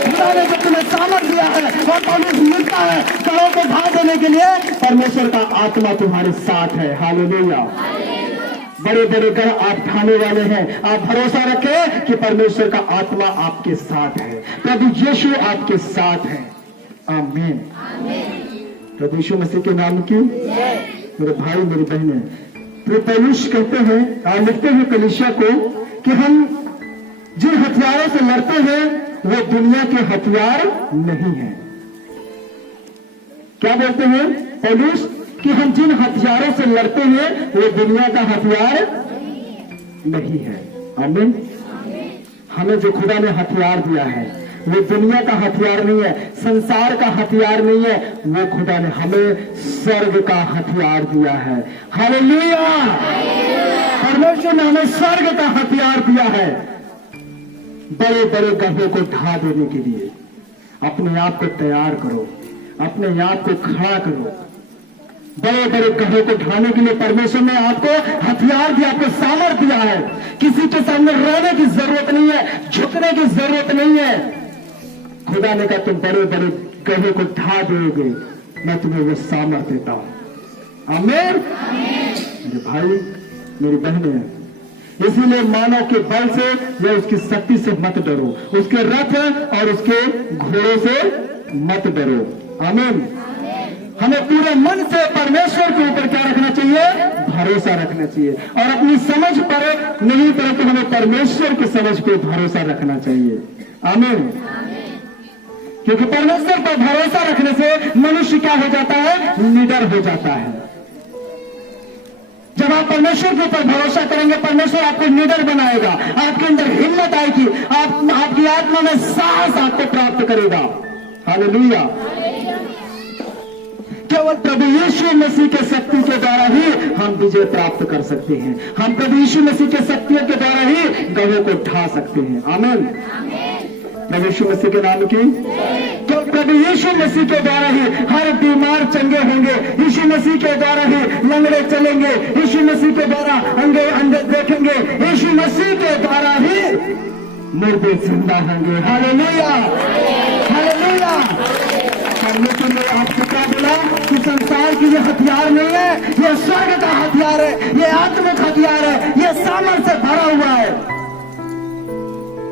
खुदा ने जो तुम्हें सामर्थ्य दिया है, और पौलुस लिखता है गढ़ों को ढा देने के लिए परमेश्वर का आत्मा तुम्हारे साथ है। हालेलुया। बड़े बड़े गढ़ आप ढाने वाले हैं। आप भरोसा रखें कि परमेश्वर का आत्मा आपके साथ है, प्रभु यीशु आपके साथ है। आमीन। प्रभु यीशु मसीह के नाम की मेरे भाई मेरी बहनें, तो पौलुस कहते हैं और लिखते हैं कलीसिया को कि हम जिन हथियारों से लड़ते हैं वो दुनिया के हथियार नहीं है। क्या बोलते हैं पौलुस? कि हम जिन हथियारों से लड़ते हैं वो दुनिया का हथियार नहीं है। आमीन। हमें जो खुदा ने हथियार दिया है वो दुनिया का हथियार नहीं है, संसार का हथियार नहीं है, वो खुदा ने हमें स्वर्ग का हथियार दिया है। हालेलुया। परमेश्वर ने हमें स्वर्ग का हथियार दिया है, बड़े बड़े गढ़ों को ढा देने के लिए। अपने आप को तैयार करो, अपने आप को खड़ा करो। बड़े बड़े गढ़ों को ढाने के लिए परमेश्वर ने आपको हथियार दिया, आपको सामर्थ्य दिया है। किसी के सामने रोने की जरूरत नहीं है, झुकने की जरूरत नहीं है। खुदा ने कहा तुम बड़े बड़े गढ़ों को ढा दोगे, मैं तुम्हें वो सामर्थ्य देता हूं। आमीन। मेरे भाई मेरी बहनें, इसीलिए मानव के बल से या उसकी शक्ति से मत डरो, उसके रथ और उसके घोड़ों से मत डरो। आमीन। हमें पूरे मन से परमेश्वर के ऊपर क्या रखना चाहिए? भरोसा रखना चाहिए, और अपनी समझ पर नहीं, परंतु हमें परमेश्वर की समझ पे भरोसा रखना चाहिए। आमीन। क्योंकि परमेश्वर पर भरोसा रखने से मनुष्य क्या हो जाता है? निडर हो जाता है। जब आप परमेश्वर के ऊपर भरोसा करेंगे, परमेश्वर आपको निडर बनाएगा, आपके अंदर हिम्मत आएगी, आपकी आत्मा में साहस आपको प्राप्त करेगा। हालेलुया। केवल प्रभु यीशु मसीह के शक्ति के द्वारा ही हम विजय प्राप्त कर सकते हैं। हम प्रभु यीशु मसीह के शक्तियों के द्वारा ही गढ़ों को ढा सकते हैं। आमीन। प्रभु यीशु मसीह के नाम की तो प्रभु यीशु मसीह के द्वारा ही हर बीमार चंगे होंगे, यीशु मसीह के द्वारा ही लंगड़े चलेंगे, यीशु मसीह के द्वारा अंधे अंधे देखेंगे, यीशु मसीह के द्वारा ही मुर्दे जिंदा होंगे। हालेलुया, हालेलुया, परमेश्वर ने आपको क्या बोला कि संसार की ये हथियार नहीं है, ये स्वर्ग का हथियार है, ये आत्मिक हथियार है, ये सामर्थ्य से भरा हुआ है।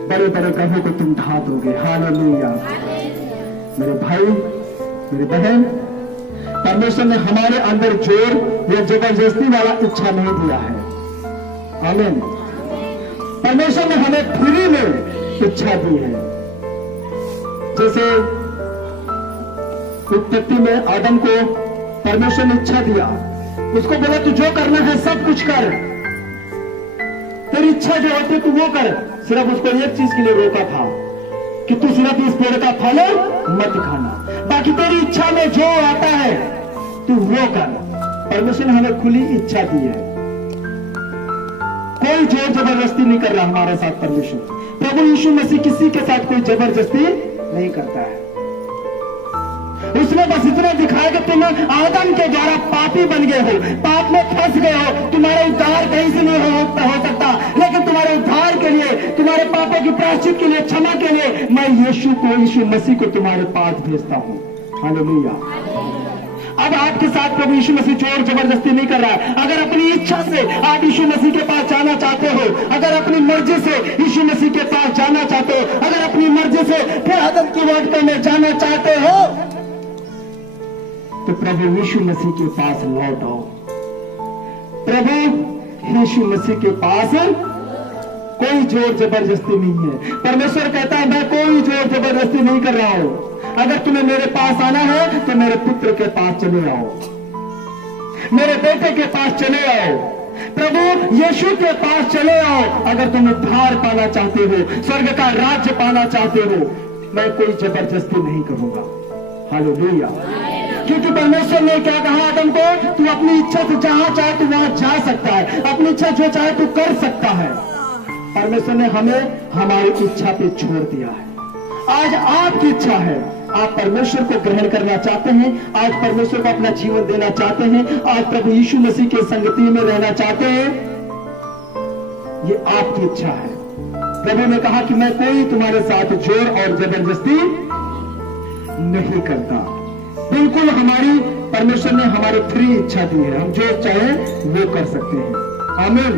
बड़े बड़े ग्रहों को तुम ढा दोगे। हालेलुया। मेरे भाई, मेरी बहन, परमेश्वर ने हमारे अंदर जोर या जबरदस्ती वाला इच्छा नहीं दिया है। आमीन। परमेश्वर ने हमें फ्री में इच्छा दी है। जैसे उत्पत्ति में आदम को परमेश्वर ने इच्छा दिया, उसको बोला तू जो करना है सब कुछ कर, तेरी इच्छा जो होती तू वो कर। सिर्फ उसको एक चीज के लिए रोका था कि तू सिर्फ इस पेड़ का फल मत खाना, बाकी तेरी इच्छा में जो आता है तू वो कर। परमेश्वर ने हमें खुली इच्छा दी है, कोई जोर जबरदस्ती नहीं कर रहा हमारे साथ। परमेश्वर प्रभु यीशु मसीह किसी के साथ कोई जबरदस्ती नहीं करता है। उसने बस इतना दिखाया कि तुम आदम के द्वारा पापी बन गए हो, पाप में फंस गए हो, तुम्हारा उद्धार कहीं से नहीं हो सकता, लेकिन तुम्हारे उद्धार के लिए, तुम्हारे पापों की प्रायश्चित के लिए, क्षमा के लिए मैं यीशु मसीह को तुम्हारे पास भेजता हूं। हालेलुया। अब आपके साथ प्रभु यीशु मसीह जोर जबरदस्ती नहीं कर रहा है। अगर अपनी इच्छा से आप यीशु मसीह के पास जाना चाहते हो, अगर अपनी मर्जी से यीशु मसीह के पास जाना चाहते हो, अगर अपनी मर्जी से फिर आदम की वाटिका में जाना चाहते हो, तो प्रभु यीशु मसीह के पास लौट आओ। प्रभु यीशु मसीह के पास कोई जोर जबरदस्ती नहीं है। परमेश्वर कहता है मैं कोई जोर जबरदस्ती नहीं कर रहा हूं। अगर तुम्हें मेरे पास आना है तो मेरे पुत्र के पास चले आओ, मेरे बेटे के पास चले आओ, प्रभु यीशु के पास चले आओ। अगर तुम उद्धार पाना चाहते हो, स्वर्ग का राज्य पाना चाहते हो, मैं कोई जबरदस्ती नहीं करूंगा। हालेलुया। क्योंकि परमेश्वर ने क्या कहा आदम को, तू अपनी इच्छा से जहां चाहे तू वहां जा सकता है, अपनी इच्छा जो चाहे तू कर सकता है। परमेश्वर ने हमें हमारी इच्छा पे छोड़ दिया है। आज आपकी इच्छा है, आप परमेश्वर को ग्रहण करना चाहते हैं, आज परमेश्वर को अपना जीवन देना चाहते हैं, आज प्रभु यीशु मसीह के संगति में रहना चाहते हैं, ये आपकी इच्छा है। प्रभु ने कहा कि मैं कोई तुम्हारे साथ जोर और जबरदस्ती नहीं करता। बिल्कुल हमारी परमेश्वर ने हमारी फ्री इच्छा दी है, हम जो चाहे वो कर सकते हैं। आमीन।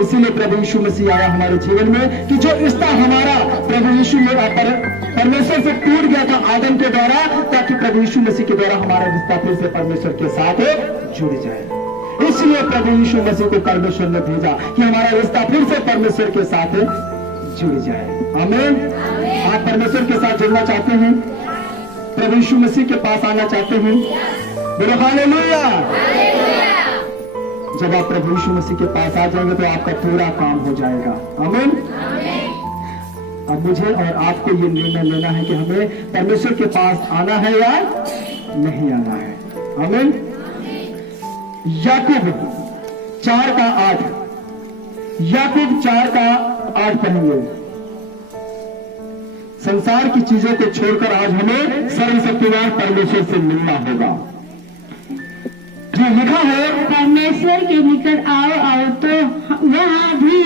इसीलिए प्रभु यीशु मसीह आया हमारे जीवन में कि जो रिश्ता हमारा प्रभु यीशु में परमेश्वर से टूट गया था आदम के द्वारा, ताकि प्रभु यीशु मसीह के द्वारा हमारा रिश्ता फिर से परमेश्वर के साथ जुड़ जाए। इसलिए प्रभु यीशु मसीह को परमेश्वर ने भेजा कि हमारा रिश्ता फिर से परमेश्वर के साथ जुड़ जाए। आमीन। आप परमेश्वर के साथ जुड़ना चाहते हैं, प्रभु यीशु मसीह के पास आना चाहते हैं, बोलो हालेलुया। जब आप प्रभु यीशु मसीह के पास आ जाएंगे तो आपका पूरा काम हो जाएगा। आमीन। अब मुझे और आपको ये निर्णय लेना है कि हमें परमेश्वर के पास आना है या नहीं आना है। आमीन। याकूब 4:8, याकूब 4:8 पढ़ेंगे। संसार की चीजों को छोड़कर आज हमें सर्वशक्तिमान परमेश्वर से मिलना होगा। जो लिखा है, परमेश्वर के निकट आओ आओ तो वह भी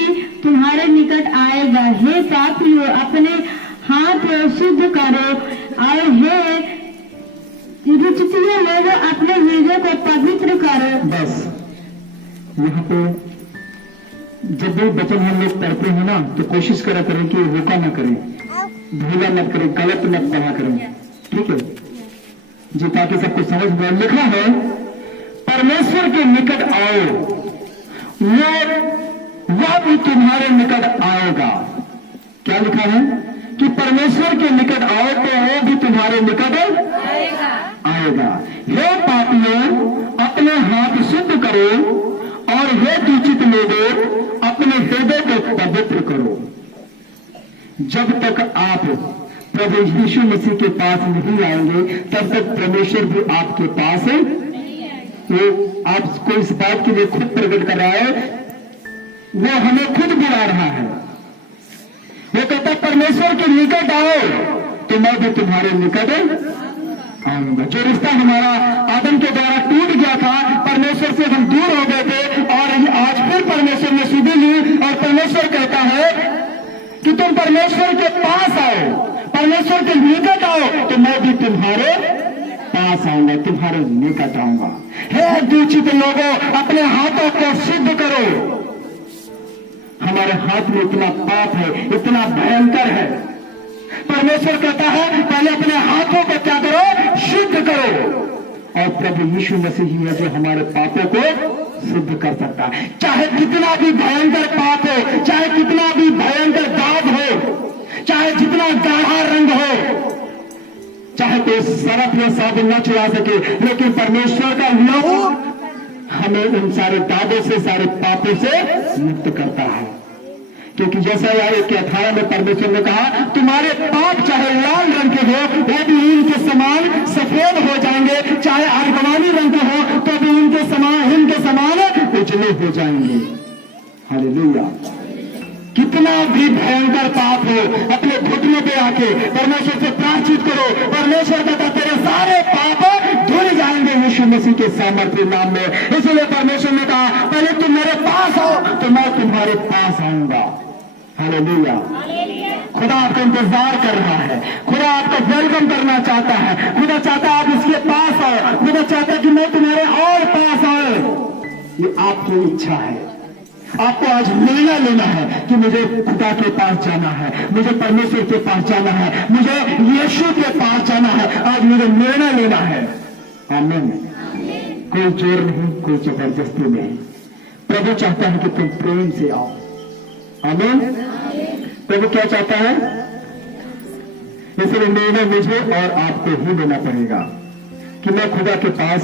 तुम्हारे निकट आएगा। हे पापियों, अपने हाथ शुद्ध करो, और हे रुचियों लोगों, अपने हृदय को पवित्र करो। बस यहाँ पे जब भी वचन हम लोग पढ़ते हैं ना, तो कोशिश करा करें कि रोका ना करें, भूला मत करें, गलत मत पढ़ा करें, ठीक है जी, ताकि सबको समझ में। लिखा है परमेश्वर के निकट आओ, वह भी तुम्हारे निकट आएगा। क्या लिखा है कि परमेश्वर के निकट आओ तो वो भी तुम्हारे निकट आएगा। हे पापियों, अपने हाथ शुद्ध करो, और हे दूषित लोगों, अपने हृदय को पवित्र करो। जब तक आप प्रभु यीशु मसीह के पास नहीं आएंगे, तब तक परमेश्वर भी आपके पास है। तो आपको इस बात के लिए खुद प्रकट कर रहा है, वो हमें खुद बुला रहा है। वो कहता है परमेश्वर के निकट आओ तो मैं भी तुम्हारे निकट आऊंगा। जो रिश्ता हमारा आदम के द्वारा टूट गया था, परमेश्वर से हम दूर हो गए थे, और आज फिर परमेश्वर ने सुधि ली, और परमेश्वर कहता है कि तुम परमेश्वर के पास आओ। परमेश्वर के निकट आओ तो मैं भी तुम्हारे पास आऊंगा, तुम्हारे निकट आऊंगा। हे दूषित लोगों, अपने हाथों को शुद्ध करो। हमारे हाथ में इतना पाप है, इतना भयंकर है। परमेश्वर कहता है पहले अपने हाथों को क्या करो, शुद्ध करो। और प्रभु यीशु मसीह ही है जो हमारे पापों को शुद्ध कर सकता है। चाहे कितना भी भयंकर पाप हो, चाहे कितना भी भयंकर दाग हो, चाहे जितना गाढ़ा रंग हो, चाहे कोई सरफ या साबुन न छुड़ा सके, लेकिन परमेश्वर का लहू हमें उन सारे दागों से, सारे पापों से मुक्त करता है। क्योंकि जैसा 1:18 में परमेश्वर ने कहा, तुम्हारे पाप चाहे लाल रंग के हो वो भी इनके समान सफेद हो जाएंगे, चाहे अर्गवानी रंग के हो तो भी इनके समान उजले हो जाएंगे। हालेलुया। कितना भी भयंकर पाप हो, अपने घुटनों पे आके परमेश्वर से प्रार्थना करो। परमेश्वर कहता तेरे सारे पाप धुल जाएंगे यीशु मसीह के सामर्थ्य नाम में। इसलिए परमेश्वर ने कहा पहले तुम मेरे पास आओ तो मैं तुम्हारे पास आऊंगा। हालेलुया। खुदा आपका इंतजार कर रहा है, खुदा आपका वेलकम करना चाहता है, खुदा चाहता है आप इसके पास आओ, खुदा चाहता है कि मैं तुम्हारे और पास आऊं। ये आपकी इच्छा है। आपको आज निर्णय लेना है कि मुझे खुदा के पास जाना है, मुझे परमेश्वर के पास जाना है, मुझे यीशु के पास जाना है। आज मुझे निर्णय लेना है। आमीन। कोई जोर नहीं, कोई जबरदस्ती नहीं। प्रभु चाहता है कि तुम प्रेम से आओ। आमीन। प्रभु क्या चाहता है? इसलिए निर्णय मुझे और आपको ही लेना पड़ेगा कि मैं खुदा के पास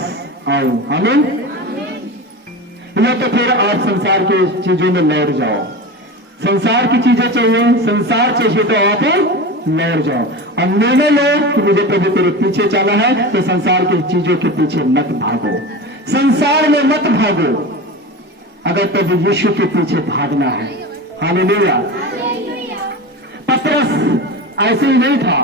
आऊं। आमीन। या तो फिर आप संसार की चीजों में लौट जाओ। संसार की चीजें चाहिए, संसार चाहिए तो आप लौट जाओ और निर्णय लो कि मुझे प्रभु तेरे पीछे चला है, तो संसार की चीजों के पीछे मत भागो, संसार में मत भागो। अगर प्रभु यीशु के पीछे भागना है। हालेलुया। पतरस ऐसे ही नहीं था,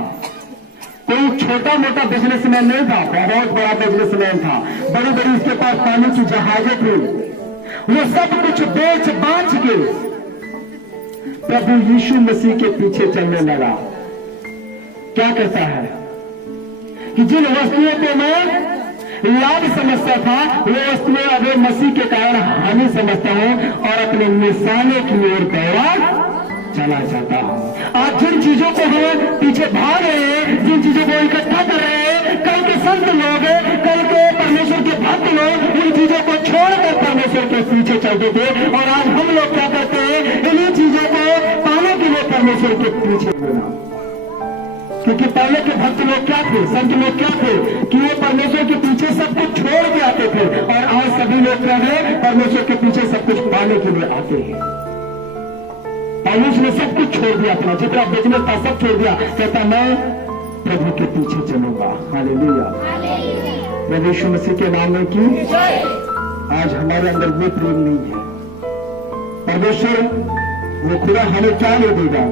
कोई छोटा मोटा बिजनेसमैन नहीं था, बहुत बड़ा बिजनेसमैन था। बड़ी बड़ी उसके पास पानी की जहाजें थी। वो सब कुछ बेच बांच के प्रभु यीशु मसीह के पीछे चलने लगा। क्या कहता है कि जिन वस्तुओं को मैं लाभ समझता था वो वस्तुएं अब मसीह के कारण हानि समझता हूं और अपने निशाने की ओर दौड़ा चला जाता हूं। आज जिन चीजों को हम पीछे भाग रहे हैं, जिन चीजों को इकट्ठा कर रहे हैं, कल के संत लोग, कल के परमेश्वर के भक्त लोग उन चीजों को छोड़कर परमेश्वर के पीछे चलते थे। और आज हम लोग क्या करते हैं, इन्हीं चीजों को पाने के लिए परमेश्वर के पीछे चलना। क्योंकि पहले के भक्त लोग क्या थे, संत लोग क्या थे कि वो परमेश्वर के पीछे सब कुछ छोड़ के आते थे। और आज सभी लोग क्या है, परमेश्वर के पीछे सब कुछ पाने के लिए आते हैं। पौलुस ने सब कुछ छोड़ दिया, अपना जितना बिजनेस था सब छोड़ दिया, कहता मैं प्रभु के पीछे चलूंगा। हालेलुया। प्रभु यीशु मसीह के नाम में की आज हमारे अंदर वो प्रेम नहीं है। परमेश्वर वो खुदा हमें क्या नहीं देगा।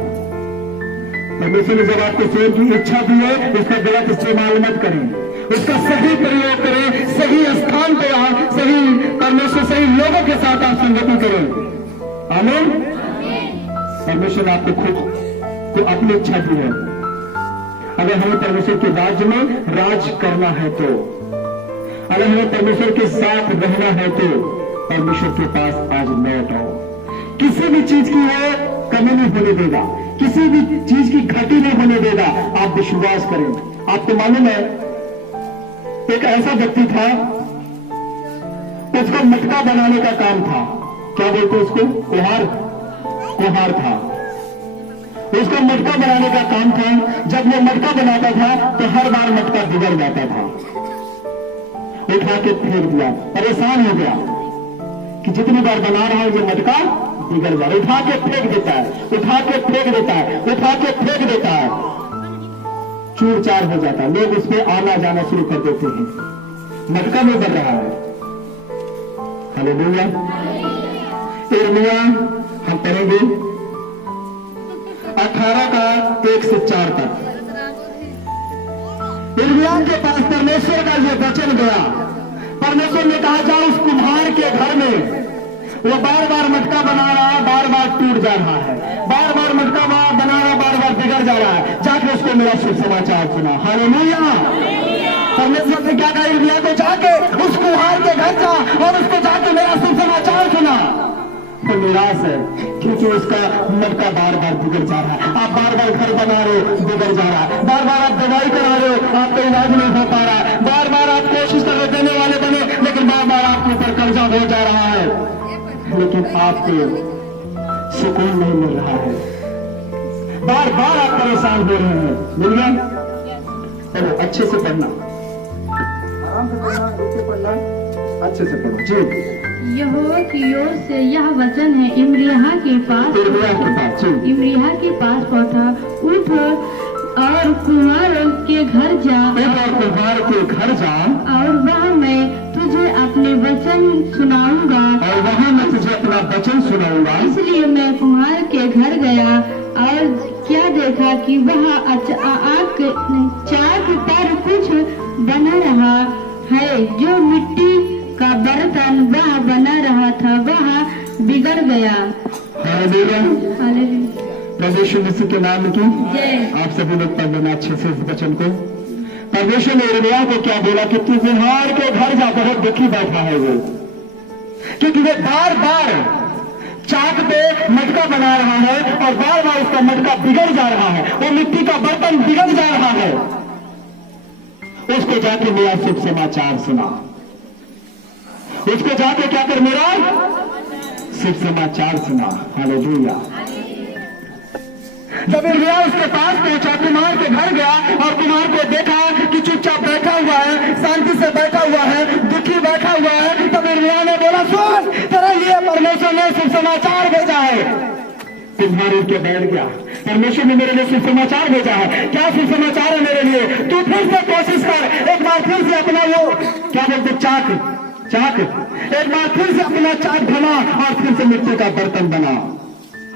परमेश्वर ने जब आपको स्वयं की इच्छा दी है, उसका गलत इस्तेमाल मत करें, उसका सही प्रयोग करें, सही स्थान पर आप सही परमेश्वर सही लोगों के साथ आप संगति करें। आमीन। परमेश्वर ने आपको खुद को अपनी इच्छा दी है। अगर हमें परमेश्वर के राज्य में राज करना है तो, अगर हमें परमेश्वर के साथ रहना है तो परमेश्वर के पास आज लौट आओ। किसी भी चीज की वो कमी नहीं होने देगा, किसी भी चीज की घटी नहीं होने देगा। आप विश्वास करें। आपको मालूम है एक ऐसा व्यक्ति था, उसका मटका बनाने का काम था। क्या बोलते उसको? कुम्हार था। उसका मटका बनाने का काम था। जब वो मटका बनाता था तो हर बार मटका बिगड़ जाता था। उठा के फेंक दिया, परेशान हो गया कि जितनी बार बना रहा है ये मटका बिगड़ जा रहा। उठा के फेंक देता है, उठा के फेंक देता है, उठा के फेंक देता है, चूर चार हो जाता है। लोग उस पर आना जाना शुरू कर देते हैं, मटका नहीं बन रहा है। हालेलुया। यिर्मयाह हम पढ़ेंगे 18 का 1 से 4 तक। यिर्मयाह के पास परमेश्वर का ये वचन गया। परमेश्वर ने कहा जाओ उस कुम्हार के घर में, वो बार बार मटका बना रहा है, बार बार टूट जा रहा है, बार बार मटका बना रहा, बार बार बिगड़ जा रहा है, जाके उसको यिर्मयाह शुभ समाचार सुना। हालेलुया। परमेश्वर ने क्या कहा, यिर्मयाह को जाके उस कुम्हार के घर जा और उसको जाके मेरा शुभ समाचार सुना। तो निराश है क्योंकि उसका मटका बार बार बिगड़ जा रहा है। आप बार बार घर बना रहे हो, बिगड़ जा रहा है। बार बार आप दवाई करा रहे हो, आपका इलाज नहीं हो पा रहा है। बार बार आप कोशिश कर रहे देने वाले बने, लेकिन बार बार आपके ऊपर कर्जा हो जा रहा है, लेकिन आपको सुकून नहीं मिल रहा है। बार बार आप परेशान हो रहे हैं। मिल गया? चलो अच्छे से पढ़ना, आराम से पढ़ना, रुक के पढ़ना, अच्छे से पढ़ो जी। यहोवा की ओर से यह वचन है, इम्रिय्याह के पास पहुंचा, उठ और कुम्हार के घर जा, और वहाँ मैं तुझे अपने वचन सुनाऊंगा, इसलिए मैं कुम्हार के घर गया और क्या देखा कि वह चाक पर कुछ बना रहा है, जो मिट्टी का बर्तन वह बना रहा था वह बिगड़ गया। परमेश्वर यीशु के नाम की आप सभी लोग पढ़ लेना अच्छे से इस वचन को। परमेश्वर ने यिर्मयाह को क्या बोला कि तू कुम्हार के घर जा, बहुत दुखी बैठा है वो, क्योंकि वो बार बार चाक पे मटका बना रहा है और बार बार उसका मटका बिगड़ जा रहा है, वो मिट्टी का बर्तन बिगड़ जा रहा है। उसको जाके मेरा शुभ समाचार सुना, उसको जाके क्या कर, मेरा शुभ समाचार सुना। हालेलुया। जब यिर्मयाह उसके पास पहुंचा, कुम्हार के घर गया और कुम्हार को देखा कि चुपचाप बैठा हुआ है, शांति से बैठा हुआ है, दुखी बैठा हुआ है, तब यिर्मयाह ने बोला, सुन, तेरे लिए परमेश्वर ने शुभ समाचार भेजा है। कुम्हार उठ के बैठ गया, परमेश्वर ने मेरे लिए शुभ समाचार भेजा है। क्या शुभ समाचार है मेरे लिए? तू फिर से कोशिश कर, एक बार फिर से अपना वो क्या बोलते चाक, एक बार फिर से अपना चाक घुमा और फिर से मिट्टी का बर्तन बना।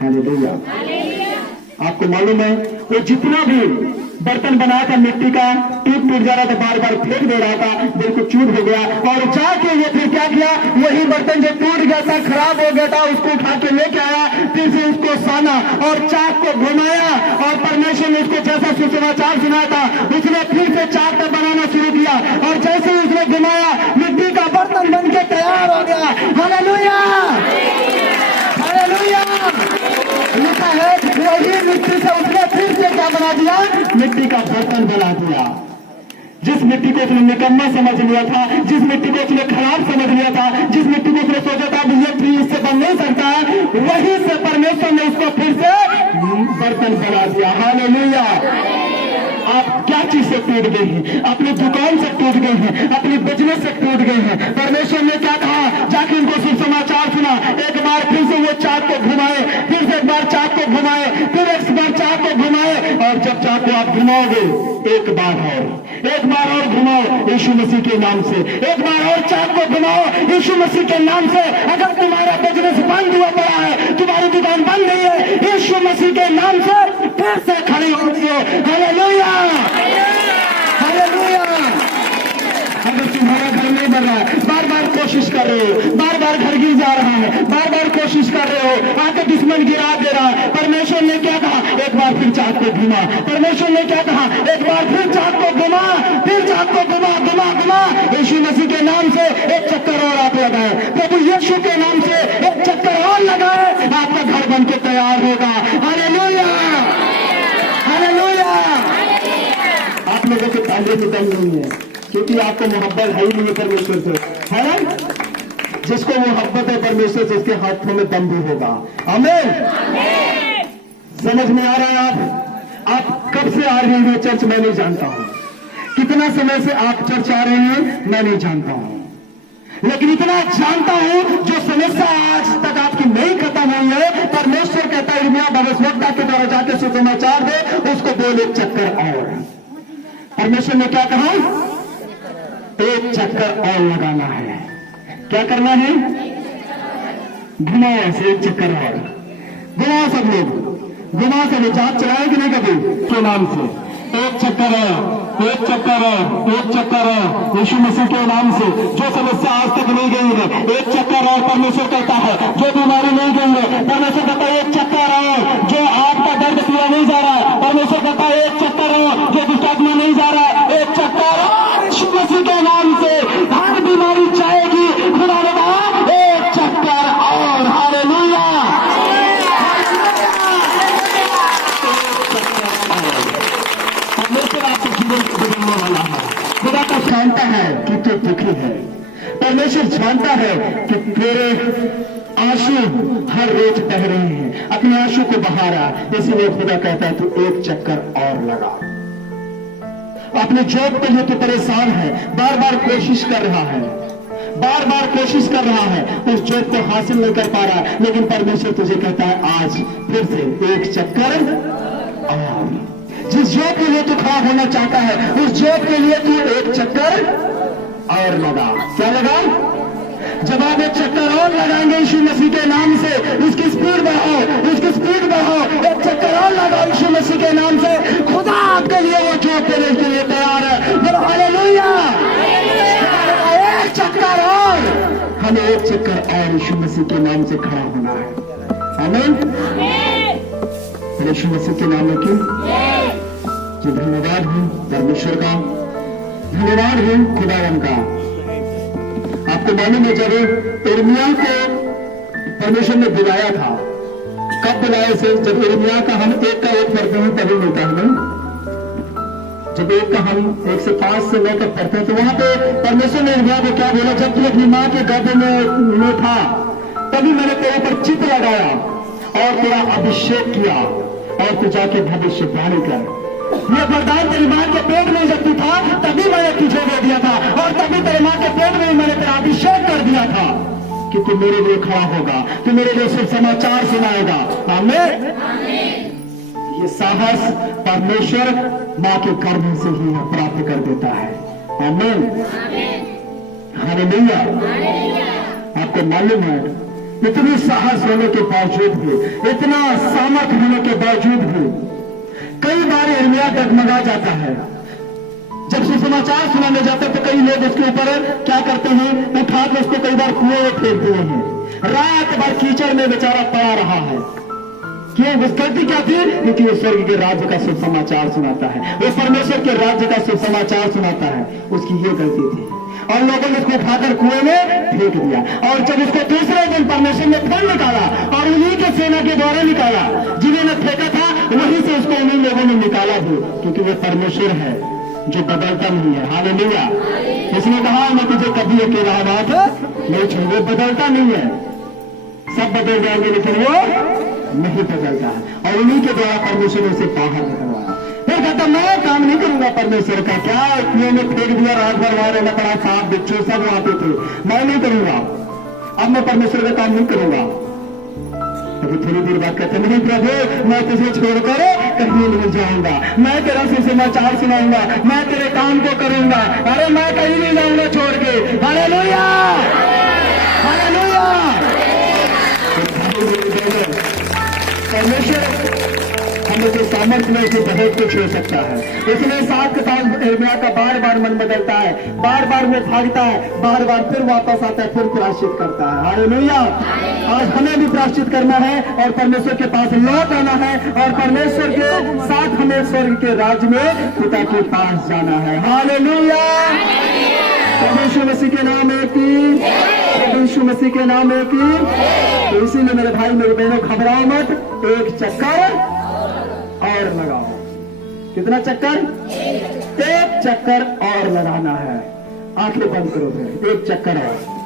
हालेलुया। आपको मालूम है वो जितना भी बर्तन बनाया था मिट्टी का, टूट जा रहा था, बार बार फेंक दे रहा था, बिल्कुल चूर हो गया, और जाके ये फिर क्या किया, वही बर्तन जो टूट गया था, खराब हो गया था, उसको उठा के लेके आया, फिर से उसको साना और चाक को घुमाया, और परमेश्वर ने उसको जैसा सुसमाचार सुनाया था, उसने फिर से चाक को बनाना शुरू किया, और जैसे ही उसने घुमाया, मिट्टी का बर्तन बन के तैयार हो गया। Hallelujah, hallelujah. लिखा है वही मिट्टी से उसने फिर से क्या बना दिया, मिट्टी का बर्तन बना दिया। जिस मिट्टी को उसने निकम्मा समझ लिया था, जिस मिट्टी को उसने खराब समझ लिया था, जिस मिट्टी को उसने सोचा था ये चीज इससे बन नहीं सकता, वही से परमेश्वर ने उसको फिर से बर्तन बना दिया। हालेलुया। आप क्या चीज से टूट गए हैं? अपनी दुकान से टूट गए हैं, अपनी बिजनेस से टूट गए हैं। परमेश्वर ने क्या कहा, जाके उनको शुभ समाचार सुना। एक बार फिर से वो चाक को घुमाए, फिर से एक बार चाक को घुमाए, फिर एक बार चाक को घुमाए, और जब चाक को आप घुमाओगे एक बार और घुमाओ यीशु मसीह के नाम से, एक बार और चाक को घुमाओ यीशु मसीह के नाम से। अगर तुम्हारा बिजनेस बंद हुआ पड़ा है, तुम्हारी दुकान बंद नहीं है, यीशु मसीह के नाम से फिर से खड़ी होती हो। Hallelujah, hallelujah. अगर तुम्हारा घर नहीं बन रहा है, बार बार कोशिश कर रहे हो, बार बार घर गिर जा रहा है, बार बार कोशिश कर रहे हो, आके दुश्मन गिरा दे रहा है, परमेश्वर ने क्या कहा, एक बार फिर चाक को घुमा। परमेश्वर ने क्या कहा, एक बार फिर चाक को घुमा, फिर चाक को घुमा घुमा घुमा। यीशु मसीह के नाम से एक चक्कर और आप लगाए, प्रभु यीशु के नाम से एक चक्कर और लगाए, आपका घर बन के तैयार होगा। Hallelujah, hallelujah. आप लोगों के ताले में दम नहीं है, क्योंकि आपको मोहब्बत है ही नहीं परमेश्वर से, है ना? जिसको मोहब्बत है परमेश्वर से, उसके हाथों में दम भी होगा। आमीन। समझ में आ रहा है? आप कब से आ रहे हैं चर्च, मैं नहीं जानता हूं। कितना समय से आप चर्च आ रहे हैं, मैं नहीं जानता हूं, लेकिन इतना जानता हूं, जो समस्या आज तक आपकी नहीं खत्म हुई है, परमेश्वर कहता है यिर्मयाह भविष्यवक्ता के द्वारा जाके सुसमाचार दे, उसको बोल एक चक्कर और। परमेश्वर ने क्या कहा, एक चक्कर और लगाना है। क्या करना है? घुमाओ ऐसे एक चक्कर और घुमाओ, सब लोग घुमाओ, सब जाप चलाए कि नहीं कभी के नाम से। एक चक्कर है, एक चक्कर है, एक चक्कर है यीशु मसीह के नाम से। जो समस्या आज तक नहीं गई है, एक चक्कर है, परमेश्वर कहता है। जो बीमारी नहीं गई है, परमेश्वर कहता है एक चक्कर है। जो आपका दर्द पूरा नहीं जा रहा है, परमेश्वर कहता है एक चक्कर है। नहीं जा रहा है। एक चक्कर और यीशु मसीह के नाम से हर बीमारी जाएगी। खुदा ने कहा एक चक्कर और। हालेलुया। परमेश्वर आपके जीवन को बदलने वाला है। खुदा का जानता है कि तू दुखी है। परमेश्वर जानता है कि तेरे आंसू हर रोज बह रहे हैं, अपने आंसू को बहा रहा है। इसीलिए खुदा कहता है तू एक चक्कर और लगा। अपने जॉब के लिए तू परेशान है, बार बार कोशिश कर रहा है, बार बार कोशिश कर रहा है, उस जॉब को हासिल नहीं कर पा रहा, लेकिन परमेश्वर तुझे कहता है आज फिर से एक चक्कर और। जिस जॉब के लिए तू खड़ा होना चाहता है, उस जॉब के लिए तू एक चक्कर और लगा। क्या लगा? जब आप एक चक्कर और लगाएंगे यीशु मसीह के नाम से, उसकी स्पीड बढ़ाओ, उसकी स्पीड बढ़ाओ। एक चक्कर और लगाओ यीशु मसीह के नाम से, खुदा आपके लिए वो जॉब देने के लिए तैयार है। बोलो हालेलुया। एक चक्कर और, हमें एक चक्कर और यीशु मसीह के नाम से खड़ा होना है। आमीन। यीशु मसीह के नाम में क्यों जो धन्यवाद हूं परमेश्वर का, धन्यवाद हूं खुदावन का। आपको मालूम है जब यिर्मयाह को परमेश्वर ने बुलाया था, कब बुलाया से? जब यिर्मयाह का हम एक का एक पढ़ते हैं तभी मिलता है ना। जब एक का हम 1 से 5 से 9 तक पढ़ते हैं तो वहां पे परमेश्वर ने यिर्मयाह को क्या बोला? जब तू अपनी मां के गर्भ में था तभी मैंने तेरे पर चित्र लगाया और तेरा अभिषेक किया और तू जाके भविष्यवाणी कर। ये वरदान तेरी मां के पेट में जब तू था तभी मैंने तुझे दे दिया था, और तभी तेरी मां के पेट में मैंने तेरा अभिषेक कर दिया था कि तू मेरे लिए खड़ा होगा, तू मेरे लिए शुभ समाचार सुनाएगा। आमीन। ये साहस परमेश्वर मां के गर्भ से ही प्राप्त कर देता है। आमीन। हालेलुया। आपको मालूम है इतनी साहस होने के बावजूद भी, इतना सामर्थ होने के बावजूद भी कई बार यिर्मयाह डगमगा जाता है। जब सुसमाचार सुनाने जाता है तो कई लोग उसके ऊपर क्या करते हैं, उठा के उसको कई बार कुएं में फेंक दिए हैं। रात भर कीचड़ में बेचारा पड़ा रहा है। क्यों? उस गलती क्या थी? क्योंकि वो स्वर्ग के राज्य का शुभ समाचार सुनाता है, वो परमेश्वर के राज्य का शुभ समाचार सुनाता है। उसकी ये गलती थी और लोगों ने उसको उठाकर कुएं में फेंक दिया। और जब उसको दूसरे दिन परमेश्वर ने फिर निकाला और उन्हीं के सेना के द्वारा निकाला, जिन्होंने फेंका था वहीं से उसको उन्हीं लोगों ने निकाला भी, क्योंकि वो परमेश्वर है जो बदलता नहीं है। हालेलुया। इसने कहा मैं तुझे कभी अकेला बात नहीं छोड़ूंगा। बदलता नहीं है, सब बदल जाएंगे लेकिन वो नहीं बदलता है। और उन्हीं के द्वारा परमेश्वर ने उसे बाहर निकलवाया। फिर कहता मैं काम नहीं करूंगा परमेश्वर का। क्या कुएं में फेंक दिया, रात भर वहां रहना पड़ा, सांप बिच्छू सब वहां पे थे, मैं नहीं करूंगा, अब मैं परमेश्वर का काम नहीं करूंगा। तो थोड़ी देर बाद कहते नहीं प्रभु मैं तुझे छोड़कर कहीं नहीं जाऊंगा, मैं तेरा सुसमाचार सुनाऊंगा, मैं तेरे काम को करूंगा। अरे मैं कहीं नहीं जाऊंगा छोड़ के। हालेलुया। हालेलुया। परमेश्वर हमें जो सामर्थ्य में से बहुत कुछ हो सकता है। इसलिए 7 के साथ यिर्मयाह का बार बार मन बदलता है, बार बार वो भागता है, बार बार फिर वापस आता है, फिर प्रायश्चित करता है। हालेलुया। आज हमें भी प्रायश्चित करना है और परमेश्वर के पास लौट आना है और परमेश्वर के साथ हमें स्वर्ग के राज्य में पिता के पास जाना है। हालेलुया। यीशु मसीह के नाम है कि यीशु मसीह के नाम है कि। तो इसीलिए मेरे भाई मेरे बहनों घबराओ मत, एक चक्कर और लगाओ। कितना चक्कर? एक चक्कर और लगाना है। आंखें बंद करो, फिर एक चक्कर और।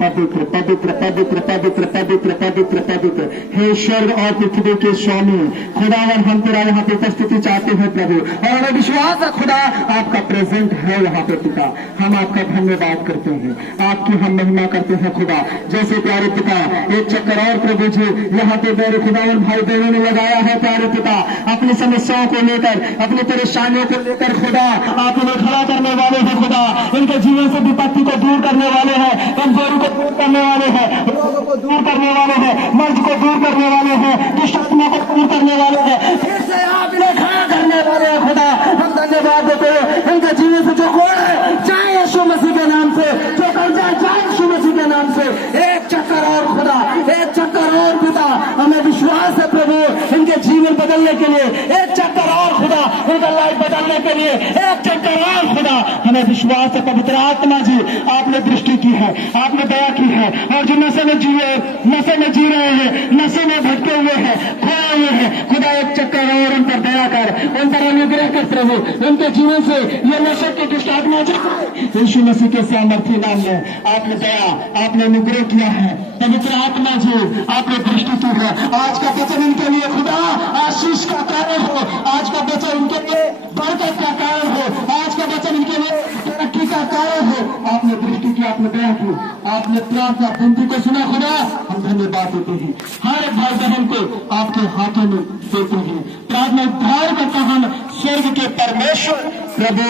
पवित्र पवित्र पवित्र पवित्र पवित्र पवित्र पवित्र पवित्र हे स्वर्ग और पृथ्वी के स्वामी खुदावन, हम तेरा यहाँ पे उपस्थिति चाहते हैं प्रभु, और हमें विश्वास है खुदा आपका प्रेजेंट है यहाँ पे पिता। हम आपका धन्यवाद करते हैं, आपकी हम महिमा करते हैं खुदा। जैसे प्यारे पिता एक चक्कर और प्रभु जी यहाँ पे मेरे खुदावन भाई बहनों ने लगाया है प्यारे पिता, अपनी समस्याओं को लेकर, अपनी परेशानियों को लेकर खुदा आप उन्हें खड़ा करने वाले हैं खुदा। इनके जीवन से विपत्ति को दूर करने वाले हैं, कमजोरी को दूर करने वाले हैं, रोगों को दूर करने वाले हैं, मर्ज को दूर करने वाले हैं, दुष्ट आत्मा को दूर करने वाले हैं। फिर से आप इन्हें खड़ा करने वाले हैं खुदा। हम धन्यवाद देते हैं। इनके जीवन से जो कोड़ है चाहे यीशु मसीह के नाम से, जो कर्जा चाहे यीशु मसीह के नाम से, एक चक्कर और खुदा, एक चक्कर और पिता। हमें विश्वास है प्रभु इनके जीवन बदलने बदलने के लिए, एक चक्कर और खुदा उनका लाइफ बदलने के लिए, एक चक्कर और खुदा। हमें विश्वास है पवित्र आत्मा जी आपने दृष्टि की है, आपने दया की है, और जो नशे में जी रहे हैं, नशे में भटके हुए हैं, खोए हुए हैं, खुदा एक चक्कर और उन पर दया कर, उन पर अनुग्रह कर प्रभु, उनके जीवन से ये नशे की दुष्ट आत्मा जाए यीशु मसीह के सामर्थ्य नाम में। आपने दया, आपने अनुग्रह किया है पवित्र आत्मा जी, आपने दृष्टि की है। आज का वचन इनके लिए खुदा आशीष का कारण हो, आज का वचन इनके लिए बरकत का कारण हो, आज का वचन इनके लिए तरक्की का कारण हो। आपने दृष्टि की, आपने दया की, आपने प्रार्थना विनती को सुना खुदा, हम धन्यवाद देते हैं। हर एक भाई बहन को आपके हाथों में देते हैं। प्रार्थना उद्धार करता हम स्वर्ग के परमेश्वर प्रभु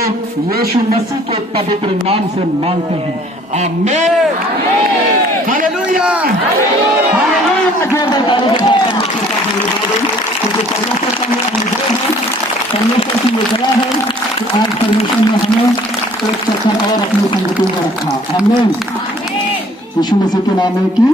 यीशु मसीह के पवित्र नाम से मांगते हैं, आमीन। Hallelujah, hallelujah. जोरदार तालियों के साथ परमेश्वर का धन्यवाद दें, क्योंकि परमेश्वर का ये अनुग्रह है, परमेश्वर की ये दया है कि आज परमेश्वर ने हमें एक चक्कर और अपनी संगति में रखा। आमीन। यीशु मसीह के नाम में की